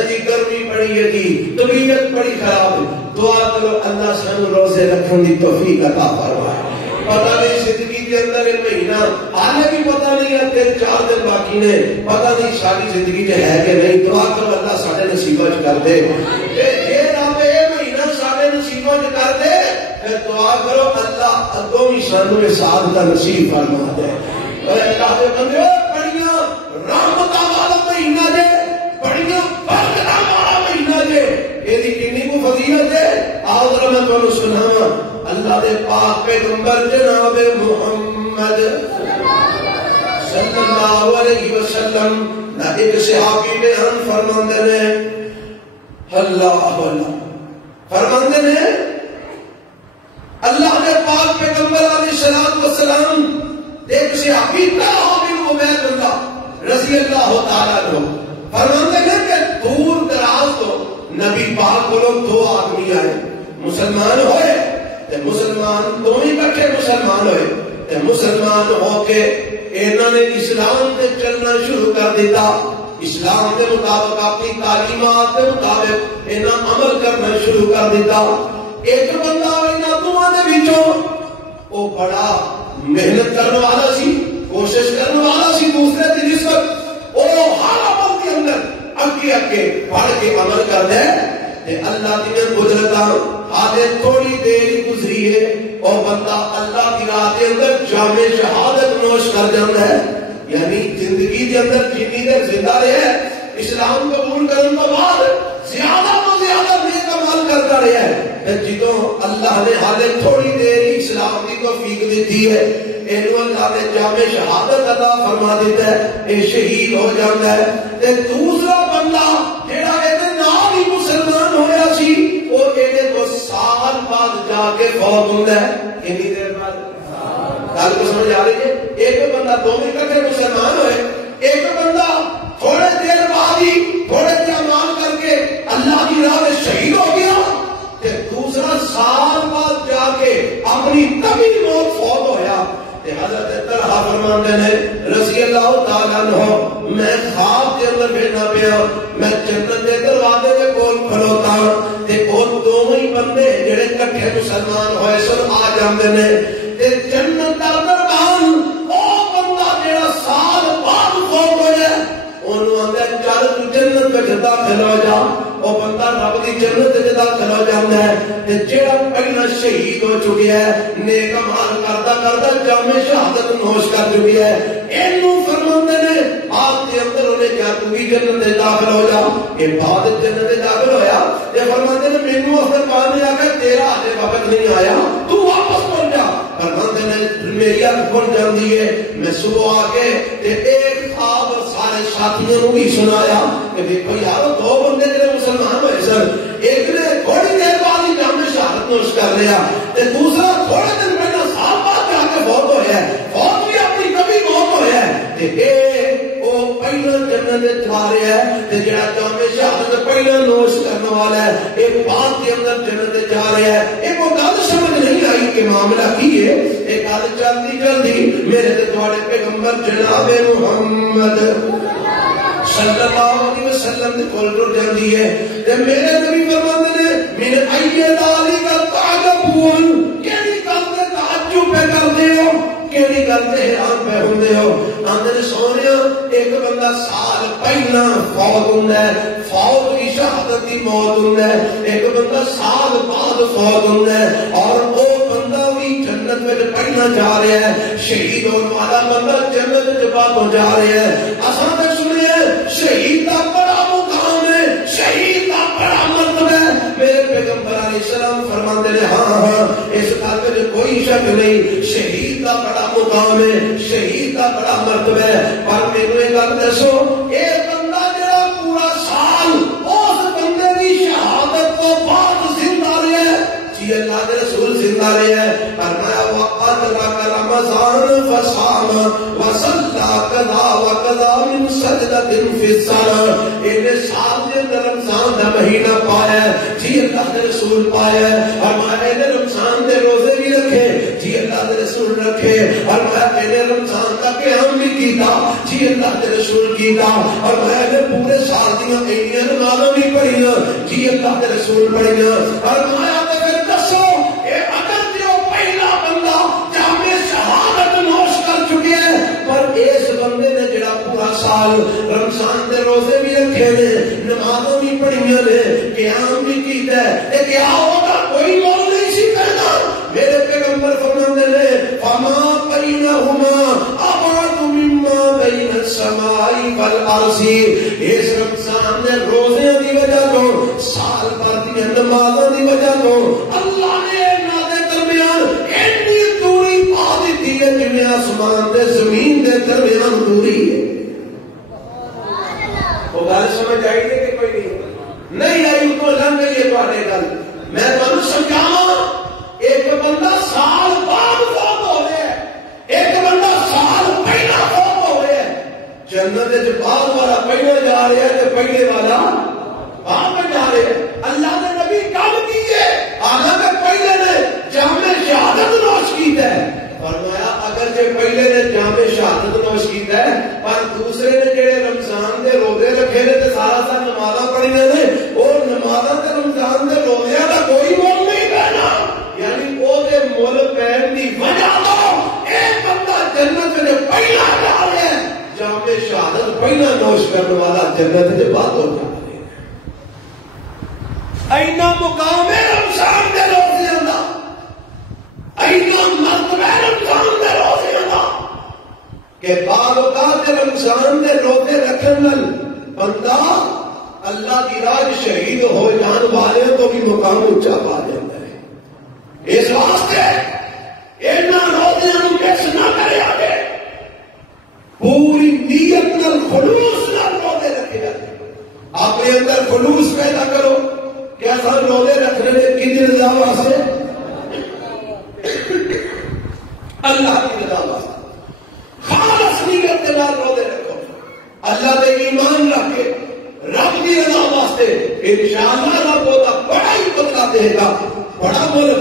جی گرمی بڑی ہے جی طبیعت بڑی خراب ہے، دعا کرو اللہ سانو روزے رکھن دی توفیق عطا فرمائے۔ پتہ نہیں زندگی کے اندر یہ مہینہ حالے بھی پتہ نہیں ہے 3-4 دن باقی نے، پتہ نہیں ساری زندگی چ ہے کہ نہیں، دعا کرو اللہ سارے نصیباں چ کر دے۔ جے رب یہ مہینہ سارے نصیباں چ کر دے پھر دعا کرو اللہ اگوں بھی سانو یہ ساتھ کا نصیب فرما دے۔ اللہ دے بندے بڑیاں رحمتاں والا مہینہ جے، بڑیاں برکتاں والا مہینہ جے، یہ کنی کو فضیلت ہے۔ آؤ ذرا میں تمہیں سناواں اللہ دے پاک پیغمبر جناب محمد صلی اللہ علیہ وسلم نہ ایک صحابی بیان فرماندے نے، اللہ اللہ فرماندے نے اللہ دے پاک پیغمبر علیہ السلام ایک صحابی طلحہ بن عبید اللہ رضی اللہ تعالیٰ عنہ فرماندے ہیں کہ دور دراز تو نبی پاک کو لوگ 2 آدمی آئے، مسلمان ہوئے تے مسلمان دو ہی کٹھے مسلمان ہوئے تے مسلمان ہو کے انہوں نے اسلام تے چلنا شروع کر دیتا، اسلام کے مطابق اپنی تعلیمات کے مطابق انہوں عمل کرنا شروع کر دیتا۔ ایک بندہ انہوں دونوں دے وچوں وہ بڑا محنت کرنے والا سی، کوشش کرنے والا سی، دوسرے کی نسبت وہ ہر عمل کے اندر اگے اگے بڑھ کے عمل کرتا ہے۔ اللہ کی قدرتاں آدھے تھوڑی دیر ہی گزری ہے اور بندہ اللہ کی راہ کے اندر جامع شہادت نوش کر جاتا ہے، یعنی زندگی کے اندر جتنی دیر زندہ رہے اسلام قبول کرنے کے بعد زیادہ تو زیادہ نیک عمل کرتا رہا ہے، جدوں اللہ نے حالے تھوڑی دیر ہی اسلام کی توفیق دیتی ہے، اینو اللہ نے جامع شہادت عطا فرما دیتا ہے، یہ شہید ہو جاتا ہے۔ تے دوسرا بندہ جڑا اے نال ہی مسلمان ہویا جا کے فوت ہوتا ہے کتنی دیر بعد؟ گل کو سمجھ آ رہی ہے؟ ایک بندہ دونوں اکٹھے مسلمان ہوئے، ایک بندہ تھوڑے دیر بعد ہی تھوڑے دیر اعمال کر کے اللہ کی راہ میں شہید ہو گیا، دوسرا سال بعد جا کے اپنی طبی موت فوت ہویا۔ حضرت طلحہ فرماتے ہیں رضی اللہ تعالیٰ عنہ، میں خواب کے اندر بیٹھا پیا، میں جنت کے دروازے کے کول کھلوتا تے وہ دونوں ہی بندے جڑے کٹھے مسلمان ہوئے سن آ جاندے نے تے جنت دا دربان او بندہ جڑا سال بعد فوت ہویا اونوں آندا چل تو جنت وچ داخل ہو جا، وہ بندہ رب دی جنت وچ داخل ہو جاندا ہے تے جڑا پہلا شہید ہو چکیا ہے نیک اعمال کردا کردا جام شہادت نوش کر چکیا ہے، اینوں فرماندے نے آپ دے اندر انہیں کیا تو بھی جنت وچ داخل ہو جا، اے بعد جنت وچ داخل ہویا تے فرماندے نے مینوں اثر بعد نے آ کے تیرا حالے وقت نہیں آیا تو واپس پہنچ جا، فرماندے نے میری اکھ کھل جاندی ہے، میں صبح آ کے تے ایک خواب سارے ساتھیوں کو بھی سنایا کہ دیکھو یار دو بندے جڑے مسلمان ہوئے سن، ایک نے تھوڑی دیر بعد ہی جام شہادت نوش کر لیا تے دوسرا تھوڑے دن پہلے سال بعد جا کے فوت ہویا ہے، فوت بھی اپنی کبھی موت ہویا ہے تے اے او پہلا جنت وچ جا رہا ہے تے جڑا جام شہادت پہلا نوش کرنے والا ہے اے بعد کے اندر جنت وچ جا رہا ہے۔ اے کو گل سمجھ نہیں آئی کہ معاملہ کی ہے، اے گل چلدی چلدی میرے تے تواڈے پیغمبر جناب محمد صلی اللہ علیہ وسلم نے کول ٹر جاندی ہے تے میرے نبی فرماندے نے من ای ذالک تعجبون، کیڑی گل تے تعجب پہ کردے ہو، کیڑی گل تے حیران پہ ہوندے ہو؟ آندے نے سونیا ایک بندہ سال پہلا فوت ہوندا ہے، فوت کی شہادت دی موت ہوندا ہے، ایک بندہ سال بعد فوت ہوندا ہے اور وہ بندہ بھی جنت میں پہلا جا رہا ہے، شہید ہونے والا بندہ جنت میں بعد جا رہا ہے۔ اساں تے سنیا شہید کا بڑا مقام ہے، شہید کا بڑا مرتبہ ہے، میرے پیغمبر علیہ السلام فرماتے ہیں ہاں ہاں اس بات میں کوئی شک نہیں، شہید کا بڑا مقام ہے، شہید کا بڑا مرتبہ ہے، پر میرے ایک گل دسو اے بندہ جڑا پورا سال اس بندے کی شہادت کو بعد زندہ رہا ہے، جی اللہ کے رسول زندہ رہے ہیں، فرمایا وقت رمضان فصام وصلى كذا وكذا من سجدة في السنة، انہیں سال کے اندر رمضان کا مہینہ پایا ہے، جی اللہ کے رسول پایا ہے، اور میں نے رمضان کے روزے بھی رکھے، جی اللہ کے رسول رکھے، اور میں نے رمضان کا قیام بھی کیتا، جی اللہ کے رسول کیتا، اور میں نے پورے سال دیا اینیاں نمازاں بھی پڑھیاں، جی اللہ کے رسول پڑھیاں، اور میں پھر دسو اے اگر جو پہلا بندہ جامع شہادت نوش کر چکے ہیں پر اس بندے نے جڑا پورا سال رمضان کے روزے بھی رکھے نے، نمازاں بھی پڑھیاں نے، قیام بھی کیتا ہے، تے کیا ہوگا کوئی مول نہیں سی کرنا؟ میرے پیغمبر فرماتے ہیں فما بینہما ابعد مما بین السماء والارض، اس رمضان نے روزے دی وجہ تو سال بھر دی نمازاں دی وجہ تو اللہ نے انہاں دے درمیان اتنی دوری پا دیتی ہے جنہیں آسمان دے زمین دے درمیان دوری ہے۔ وہ گل سمجھ آئی ہے کہ کوئی نہیں آئی؟ تو لگ گئی ہے تواڈے گل، میں تمہیں سمجھاواں ایک بندہ سال بعد فوت ہو گیا، ایک بندہ سال پہلا فوت ہو گیا، جنت وچ بعد والا پہلے جا رہا ہے تے پہلے والا بعد میں جا رہا ہے۔ اللہ نے نبی کب کیے؟ حالانکہ پہلے نے جامع شہادت نوش کیتا ہے، فرمایا اگر جے پہلے نے جامع شہادت نوش کیتا ہے پر دوسرے نے جڑے رمضان دے روزے رکھے نے تے سارا سال نمازاں پڑھیاں نے، وہ نمازاں تے رمضان دے روزیاں دا کوئی مول نہیں پہنا، یعنی وہ دے مول پہن دی وجہ تو ایک بندہ جنت میں پہلا جا رہا ہے، جامع شہادت پہلا نوش کرنے والا جنت میں بعد ہو جائے۔ اینا مقام ہے رمضان دے روزیاں دا، اینا مرتبہ رمضان دے روزیاں دا کہ بعض اوقات رمضان دے روزے رکھن نال بندہ اللہ کی راہ شہید ہو جان والے تو بھی مقام اونچا پا جاتا ہے۔ اس واسطے اینا روزیاں نوں مکس نہ کرے آگے، پوری نیت نال خلوص نال روزے رکھے جاتے، اپنے اندر خلوص پیدا کرو کہ اصل روزے رکھنے نے کتنے رضا واسطے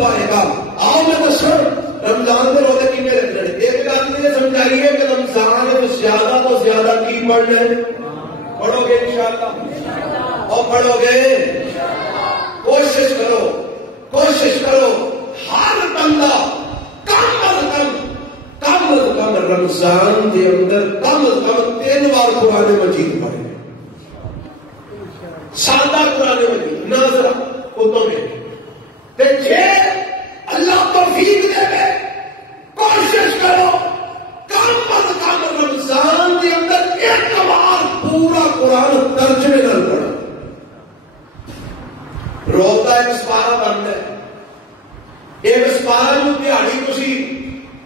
پائے گا. آؤ میں دسو رمضان میں روزے کی میرے لڑے. ایک گل یہ سمجھائیے کہ رمضان میں زیادہ تو زیادہ کی پڑھنا ہے. پڑھو گے انشاءاللہ اور پڑھو گے. کوشش کرو ہر بندہ کم از کم رمضان کے اندر کم از کم 3 بار قرآن مجید پڑھے. سادہ قرآن مجید نہ ذرا اتوں میں جے اللہ توفیق دے کوشش کرو کم از کم رمضان کے اندر 1 بار پورا قرآن ترجمے نہ پڑھو. روز کا ایک سپارہ بنتا ہے. ایک سپارہ میں دیہڑی تھی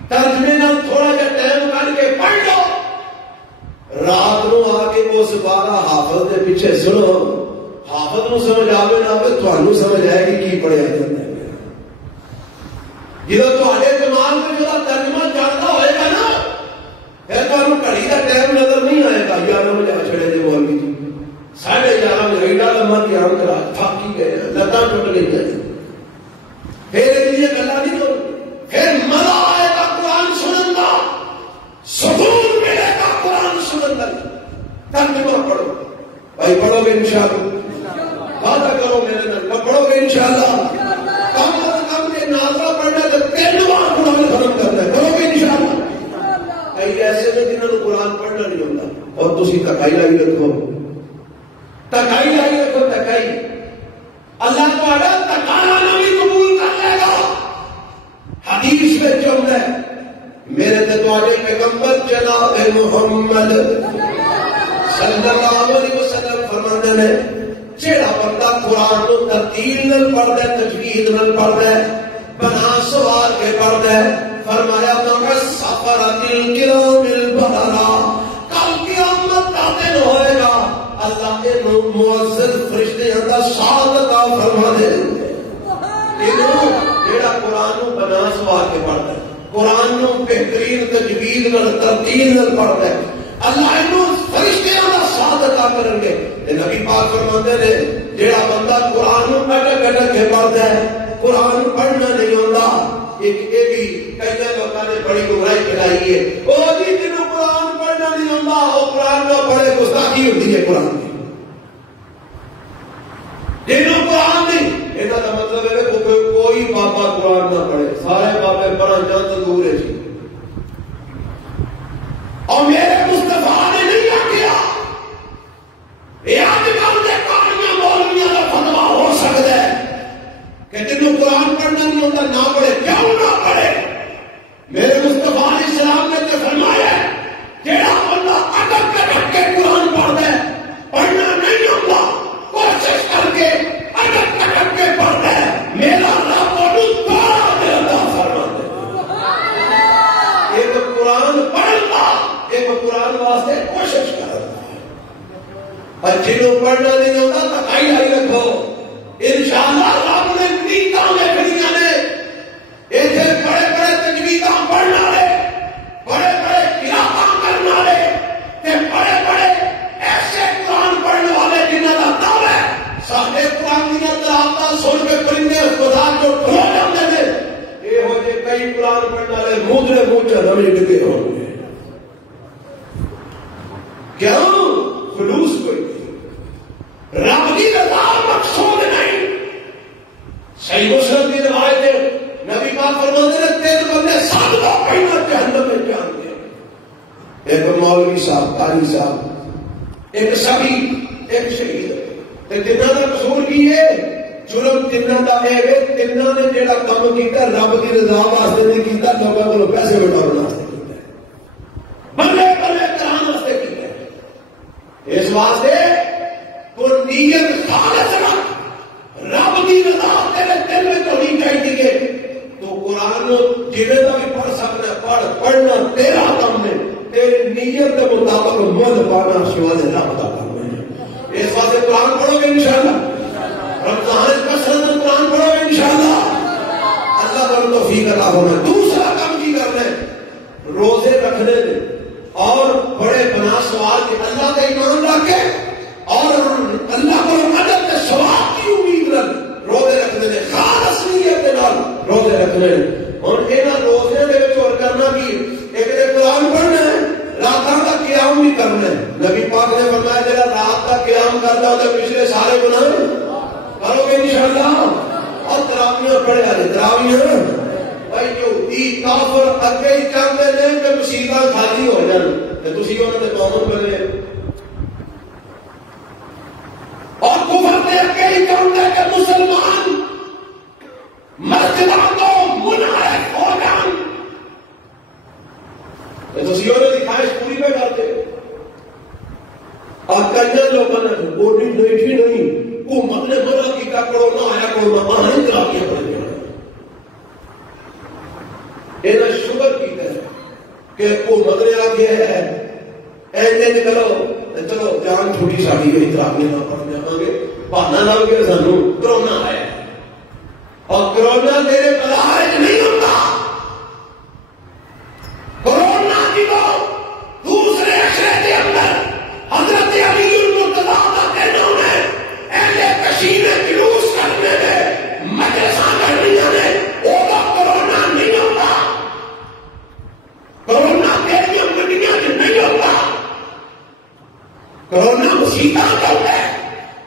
ترجمے نال تھوڑا جا ٹائم کر کے پڑھ لو. رات نو آ کے وہ سپارہ حافظ کے پیچھے سنو. حافظ نو سمجھ آئے نہ آئے تھانوں سمجھ آئے گی کی پڑھیا جاتا ہے. جب تھوڑے دماغ میں جو ترجمہ چڑھتا ہوئے گا نا پھر تمہیں گھڑی کا ٹائم نظر نہیں آئے گا. 11 بجے چھڑے جی مولوی جی 11:30 بجے ایڈا لمبا قیام کرا تھک ہی گئے لتاں ٹوٹ گئی جائے. پھر یہ گلا نہیں تو پھر مزہ آئے گا قرآن سنن کا. سکون ملے گا قرآن سنن کا. ترجمہ پڑھو بھائی. پڑھو گے انشاءاللہ. وعدہ کرو میرے نال پڑھو گے انشاءاللہ. کم از کم کے نازلہ پڑھنا تو 3 بار قرآن ختم کرنا ہے. کرو گے انشاءاللہ. کئی ایسے میں جنہوں نے قرآن پڑھنا نہیں ہوتا اور تسی تکائی لائی رکھو. تکائی لائی رکھو. تکائی اللہ تعالیٰ تکانا بھی قبول کر لے گا. حدیث میں چل رہا ہے میرے تواڈے پیغمبر جناب محمد صلی اللہ علیہ وسلم فرماتے ہیں جیڑا بندہ قرآن کو ترتیل نال پڑھدا ہے تجوید نال پڑھدا ہے بنا سوار کے پڑھدا ہے فرمایا مگر سفرۃ الکرام البررہ کل قیامت کا دن ہوئے گا اللہ کے معزز فرشتیاں دا ساتھ عطا فرما دے. جیڑا قرآن کو بنا سوار کے پڑھدا ہے قرآن کو بہترین تجوید نال ترتیل نال پڑھدا ہے اللہ انہوں فرشتیاں دا ساتھ عطا کریں گے. نبی پاک فرماتے ہیں جیڑا بندہ قرآن کو اٹک اٹک کے پڑھتا ہے قرآن پڑھنا نہیں ہوتا. ایک یہ بھی کئی لوگوں نے بڑی گمراہی پھیلائی ہے. وہ جی جنہوں قرآن پڑھنا نہیں ہوتا وہ قرآن نہ پڑھے گستاخی ہوتی ہے قرآن کی. جنہوں قرآن نہیں یہ مطلب ہے کہ کوئی بابا قرآن نہ پڑھے سارے بابے پڑھا جان دور ہے جی. اور میرے مصطفیٰ نے نہیں کیا آج کل کے کہانیاں مولویاں کا فتوا ہو سکتا ہے کہ جنہوں قرآن پڑھنا نہیں ہوتا نہ پڑھے. کیوں نہ پڑھے؟ میرے مصطفیٰ علیہ السلام نے تو فرمایا جیڑا بندہ اٹک اٹک کے قرآن پڑھتا ہے پڑھنا نہیں ہوتا کوشش کر کے اٹک اٹک کے پڑھتا ہے میرا رب انہوں دوڑا دے عطا فرماتا ہے. ایک قرآن پڑھتا ایک قرآن واسطے کوشش کرتا اور جنہوں پڑھنا نہیں ہوتا تو کئی لائی رکھو. انشاءاللہ رب نے نیتاں لکھنیاں نے ایسے بڑے بڑے تجویداں پڑھنا ہے بڑے بڑے قراتاں کرنا ہے تے بڑے بڑے ایسے قرآن پڑھنے والے جنہاں دا دعویٰ ہے ساڈے قرآن دیاں تلاوتاں سن کے پرندے اسپتال جو کھلو جاندے نے یہ ہو جے کئی قرآن پڑھنے والے مودرے منہ چ رمیٹ کے ہو گئے. کیوں؟ خلوص کوئی رب کی رضا مقصود نہیں. صحیح مسلم کی روایت ہے نبی پاک فرماتے ہیں 3 بندے 7 لوگ پہنا جہنم میں جانتے ہیں. ایک مولوی صاحب قاری صاحب ایک سبھی ایک شہید. تینوں کا قصور کی ہے جرم تینوں کا ہے تینوں نے جہاں کام کیا رب کی رضا واسطے نہیں کیا لوگوں کو پیسے بٹاؤ واسطے کیا بلے بلے کرانے واسطے کیا. اس واسطے تو نیت خالص رکھ رب کی رضا تیرے دل میں تو نہیں چاہیے تو قرآن جنہیں کا بھی پڑھ سکتا پڑھنا تیرا کام ہے تیرے نیت کے مطابق مل پانا سوال رب کا کام ہے. اس واسطے قرآن پڑھو گے انشاءاللہ رمضان پسند قرآن پڑھو گے انشاءاللہ اللہ تعالیٰ توفیق عطا ہونا. دوسرا کام کی کرنا ہے روزے رکھنے دے اور بڑے بنا سوال کے اللہ کا ایمان رکھ کے اور اللہ کو اجر کے ثواب کی امید رکھ روزے رکھنے دے خالص نیت کے نال روزے رکھنے ہوں یہاں روزے کے اور کرنا کی ایک تو قرآن پڑھنا ہے راتاں کا قیام بھی کرنا ہے نبی پاک نے فرمایا جڑا رات کا قیام کرتا ہے تو پچھلے سارے گناہ کرو گے انشاءاللہ اور تراویاں پڑھے والے تراویاں بھائی جو کافر اگے ہی چاہتے ہیں کہ مسیحاں خالی ہو جان تو تسی انہاں دے قوم بنے اور کفر دے اگے ہی چاہتے ہیں کہ مسلمان مسجداں تو منحرف ہو جان تو تسی انہاں دی خواہش پوری پہ کرتے اور کئی لوگوں نے بوڈی نہیں حکومت نے منع کیا کرونا آیا کرونا وہاں ہی تراویاں پڑھ گیا یہ شکر کی ہے کہ حکومت نے آ گیا ہے ایسے کرو چلو جان چھوٹی ساڑی گئی تراویاں نہ پڑھ جاؤں گے بہانا لگ گیا سانو کرونا آیا اور کرونا میرے علاج نہیں ہوتا کرونا کی تو دوسرے عشرے کے اندر حضرت علی المرتضیٰ کا کہنا ہے اہل کشیر جلوس کرنے میں مجلساں کرنیاں نے وہ تو کرونا نہیں ہوتا کرونا تیریاں گڈیاں نہیں ہوتا کرونا مسیحاں کا ہوتا ہے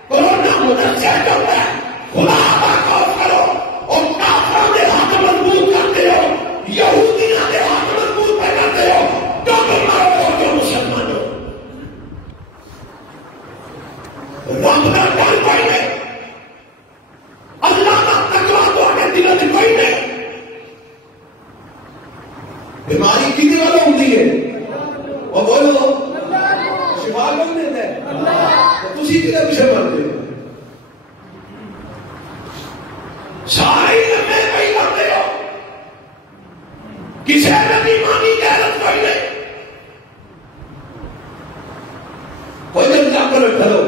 کرونا مدرسے کا ہوتا ہے خدا کا خوف کرو اور کافروں کے ہاتھ مضبوط کرتے ہو یہودیاں کے ہاتھ مضبوط پہ کرتے ہو تو تمہارا ہو جو مسلمان ہو رب کا ڈر کوئی نہیں اللہ کا تقویٰ تو آگے دلوں میں کوئی نہیں بیماری کتنی والا ہوتی ہے اور بولو شفا کون دیتا ہے تسی کتنے پیچھے مرتے ہو ساری لمبے کئی کرتے ہو کسی نبی مانی غیرت کوئی نہیں کوئی جب جا کر کھلو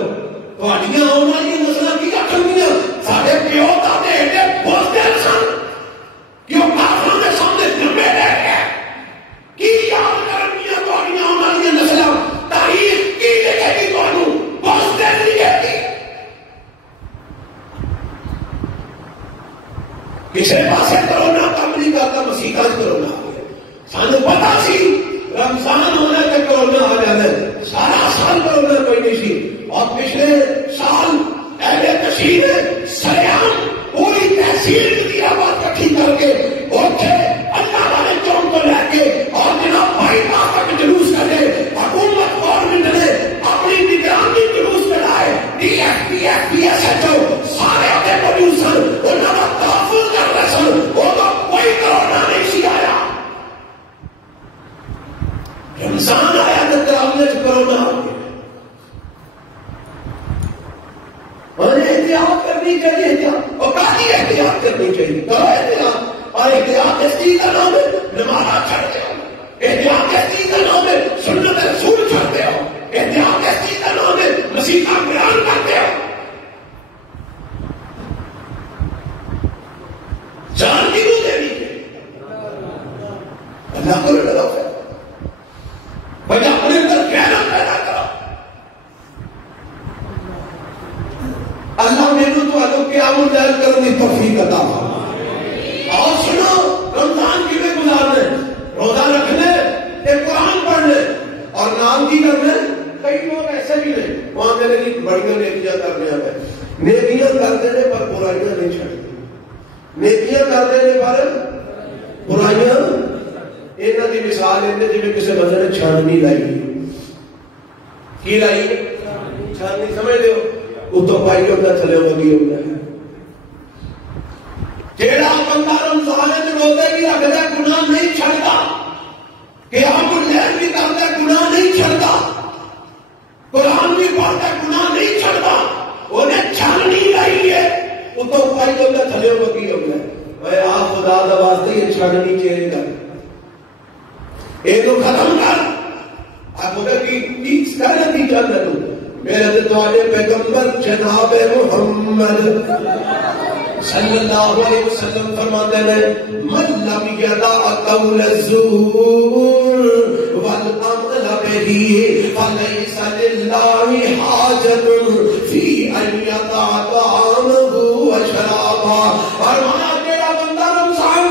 تھوڑیاں آنے والی نسلیں کی کرنیاں سارے پیو دادے ایڈے بولتے سن کیوں کافروں کے سامنے لمبے رہ گئے کی یاد کرنیاں تھوڑیاں آنے والی نسلیں تاریخ کی لکھے گی تھوڑوں بولتے لکھے گی کسی پاسے کرونا کم نہیں کرتا مسیح کا کرونا آ گیا سانو پتا سی رمضان ہونے کے کرونا آ جانا سارا سال کرونا کوئی نہیں سی اور پچھلے سال اہل کشیر نے سریعان پوری تحصیل کی آواز کٹھی کر کے اٹھے اللہ والے چوک کو لے کے اور جناب بھائی ماں تک جلوس کرے حکومت گورنمنٹ نے اپنی نگرانی جلوس میں لائے D F P F P S H O سارے اپنے پروڈیوسر انہوں نے تحفظ کر رہے سن وہ تو کوئی کرونا نہیں سی آیا رمضان آیا تو تراویح میں کرونا آ گیا اور احتیاط کرنی چاہیے اور کافی احتیاط کرنی چاہیے کرو احتیاط اور احتیاط اس چیز کا نام ہے نماز چھڑتے ہو احتیاط اس چیز کا نام ہے سنت رسول چھڑتے ہو احتیاط اس چیز کا نام ہے مسیح کا بیان کرتے ہو جان کی کیوں دینی ہے اللہ کو ڈرو ہے بھائی اپنے اندر غیرت پیدا کرو اللہ میرے تو آلو قیام اللیل کرنے توفیق عطا فرمائے اور سنو رمضان کی میں گزارنے روزہ رکھنے ایک قرآن پڑھنے اور نام کی کرنے کئی لوگ ایسے بھی نہیں وہاں میرے لیے بڑیاں نیکیاں کرنے آتے نیکیاں کر دینے پر برائیاں نہیں چھڑتی نیکیاں کر دینے پر برائیاں انہاں دی مثال ہے جی کسی بندے نے چھاننی لائی کی لائی چھاننی سمجھ دو اتو پائی ہوتا چلے ہوگی ہوتا ہے جیڑا بندہ رمضان میں روزے بھی رکھتا گناہ نہیں چھڑتا قیام اللیل بھی کرتا گناہ نہیں چھڑتا قرآن بھی پڑھتا گناہ نہیں چھڑتا انہیں چھاننی لائی ہے اتو پائی ہوتا چلے ہوگی ہوتا ہے اے آپ خدا دا واسطے یہ چھاننی چہرے گا یہ تو ختم کر آپ اگر کی ٹیکس کا نتیجہ نہ دو میرے دوالے پیغمبر جناب محمد صلی اللہ علیہ وسلم فرماتے ہیں من لم یدع قول الزور والعمل به فلیس للہ حاجت فی ان یدع طعامه وشرابه فرمایا تیرا بندہ رمضان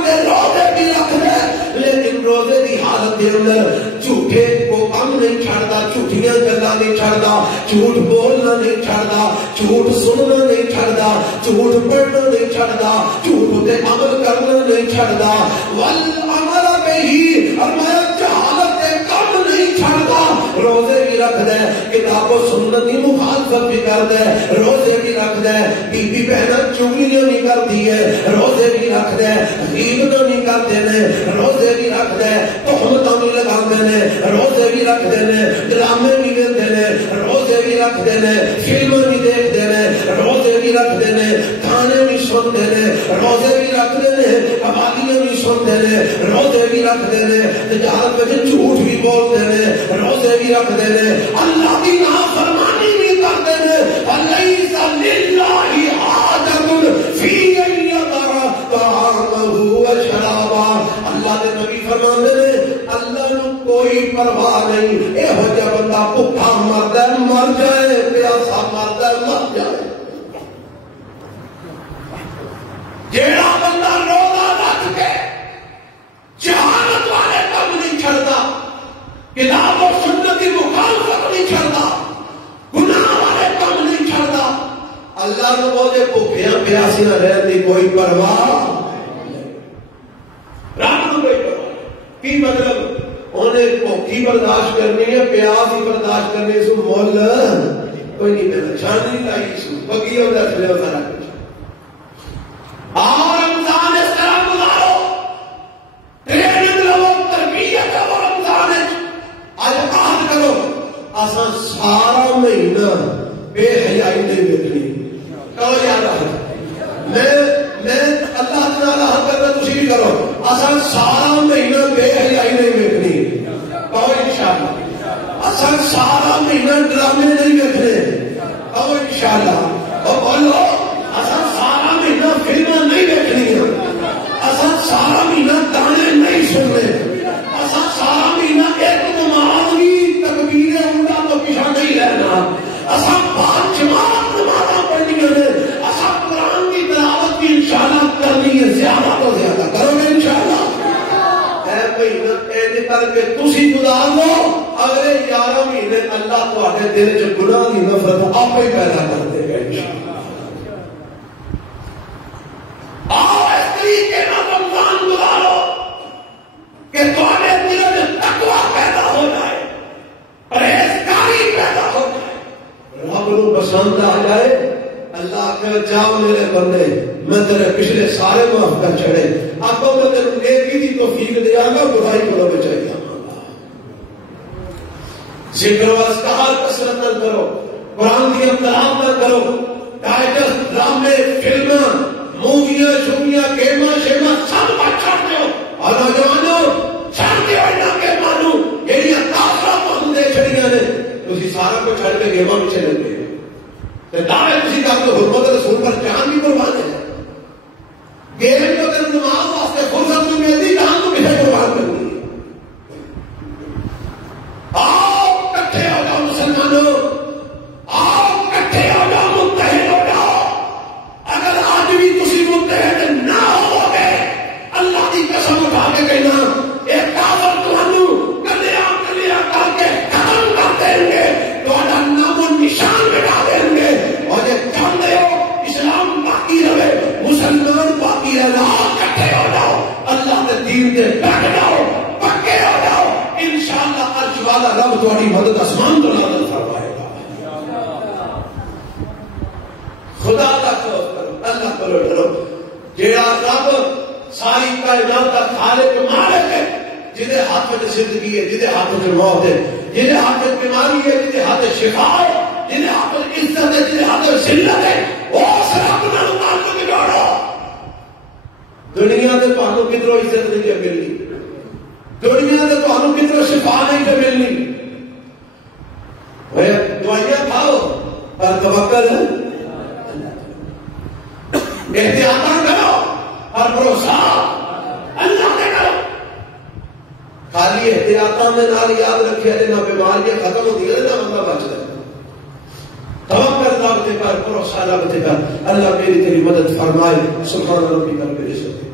دے اندر جھوٹے کو کم نہیں چھڑدا، جھوٹیاں گلاں نہیں چھڑدا، جھوٹ بولنا نہیں چھڑدا، جھوٹ سننا نہیں چھڑدا، جھوٹ پڑھنا نہیں چھڑدا، جھوٹ تے عمل کرنا نہیں چھڑدا، والعمل بہی فرمایا جہالت تے کم نہیں چھڑدا، روزے بھی رکھ دے، کتاب و سنت کی مخالفت بھی کر دے، روزے بھی رکھ دے، بی بی بہناں چگلیاں نہیں کرتی ہے، روزے بھی رکھ دے، غیبت نہیں کرتے نے، روزے بھی رکھ دے، تہمتاں نہیں لگاندے نے، روزے بھی رکھ دے نے، ڈرامے بھی ویندے نے، روزے بھی رکھ دے نے، فلم بھی دیکھتے نے، روزے بھی رکھ دے نے، گانے بھی سنتے نے، روزے بھی رکھ دے نے، قوالیاں بھی سنتے نے، روزے بھی رکھ دے نے، تجارت میں جھوٹ بھی بولتے نے، روزے بھی رکھ دے نے، اللہ کی نافرمانی بھی کرتے نے، وَلَيْسَ لِلَّهِ حَاجَةٌ فِي أَن يَضَعَ طَعَامَهُ وَشَرَابَهُ، اللہ کے نبی فرماتے ہیں اللہ نو کوئی پرواہ نہیں، اے ہو جا بندہ بھوکا مردا ہے مر جائے، پیاسا مردا ہے مر جائے، جیڑا بندہ روزہ رکھ کے جہالت والے کم نہیں چھڑتا، کتاب و سنت کی مخالفت نہیں چھڑتا، گناہ والے کم نہیں چھڑتا، اللہ نے بولے بھوکیاں پیاسیاں رہن دی کوئی پرواہ نہیں، رب کو کوئی پرواہ نہیں، کی مطلب انہیں بھوکی برداشت کرنی ہے، پیاس ہی برداشت کرنے سے مول کوئی نہیں کرنا، شان نہیں لائی سو بگی ہوتا ہے سارا کچھ، اور رمضان اس طرح گزارو، ٹریننگ لو، تربیت لو رمضان آج عہد کرو، اساں سارا مہینہ بے حیائی نہیں دیکھنی، کہو یاد ہے میں اللہ تعالی حق کرنا تسی بھی کرو، اساں سارا مہینہ بے حیائی نہیں دیکھنی، کہو انشاءاللہ، اساں سارا مہینہ ڈرامے نہیں دیکھنے، کہو انشاءاللہ، اور بولو اساں سارا مہینہ فلمیں نہیں دیکھنی، اساں سارا مہینہ گانے نہیں سننے، اساں سارا مہینہ ایک نماز بھی تکبیر اولا تو پیچھے نہیں رہنا، اساں پانچ جماعت نمازاں پڑھنیاں نے، اساں قرآن کی تلاوت بھی انشاءاللہ کرنی ہے، زیادہ تو زیادہ کرو گے انشاءاللہ، اے مہینہ ایسے کر کے تسی گزار لو، اگلے 11 مہینے اللہ تواڈے دل وچ گناہ دی نفرت آپ ہی پیدا کر دے گا انشاءاللہ۔ آؤ اس طریقے نہ رمضان گزارو کہ تواڈے دل میں تقویٰ پیدا ہو جائے، پرہیزگاری پیدا ہو جائے، رب کو پسند آ جائے، اللہ کہ جاؤ میرے بندے میں تیرے پچھلے سارے معاف کر چھڑے، اب میں تیرے نیکی دی توفیق دیا گا، برائی کو بچائے گا، ذکر و اذکار کثرت نہ کرو، قرآن کی تلاوت نہ کرو، ڈائجسٹ ڈرامے فلمیں موویاں شویاں گیماں شیماں سب بات چھوڑ دو، اور نوجوانوں چھوڑ دیو انہاں گیماں نو جہڑیاں کافراں تانوں دے چھڑیاں نے، تسی سارا کچھ چھڑ کے گیماں پیچھے لگے تے دعوے تسی کر کے حرمت رسول پر جان بھی قربان ہے، گیم تو تیرے نماز واسطے فرصت نہیں ملتی، جان تو کسے قربان کرنی ہے، آؤ کٹھے ہو جاؤ مسلمانوں، آؤ کٹھے ہو جاؤ، متحد ہو جاؤ، اگر آج بھی تسی متحد نہ ہو گے اللہ کی قسم اٹھا کے کہنا ایک کافر تمہانوں کلیا کلیا کر کے ختم کر دیں گے، تہاڈا نام و نشان مٹا دیں گے، اور جے چاہتے ہو اسلام باقی رہے، مسلمان باقی رہے، کٹھے ہو جاؤ، اللہ کے دین سے ڈٹ جاؤ، پکے ہو جاؤ، انشاءاللہ عرش والا رب تہاڈی مدد آسمان تو نازل فرمائے گا، خدا کا خوف کرو، اللہ کو ڈرو، جیڑا رب ساری کائنات کا خالق مالک ہے، جہدے ہاتھ میں زندگی ہے، جہدے ہاتھ میں موت ہے، جہدے ہاتھ میں بیماری ہے، جہدے ہاتھ میں شفا ہے، جہدے ہاتھ میں عزت ہے، جہدے ہاتھ میں ذلت ہے، اس رب نال تعلق جوڑو، دنیا سے تمہیں کتنا عزت نہیں ملنی، دنیا سے تمہیں کتنا شفا نہیں ملنی، دوائیاں کھاؤ پر توکل احتیاط کرو اور بھروسہ اللہ نے کرو، خالی احتیاطاں میں نال یاد رکھے نہ بیماریاں ختم ہوتی ہے نہ بندہ بچتا ہے، توکل رب تے پر، بھروسہ رب تے پر، اللہ میری تیری مدد فرمائے، سبحان ربک رب العزت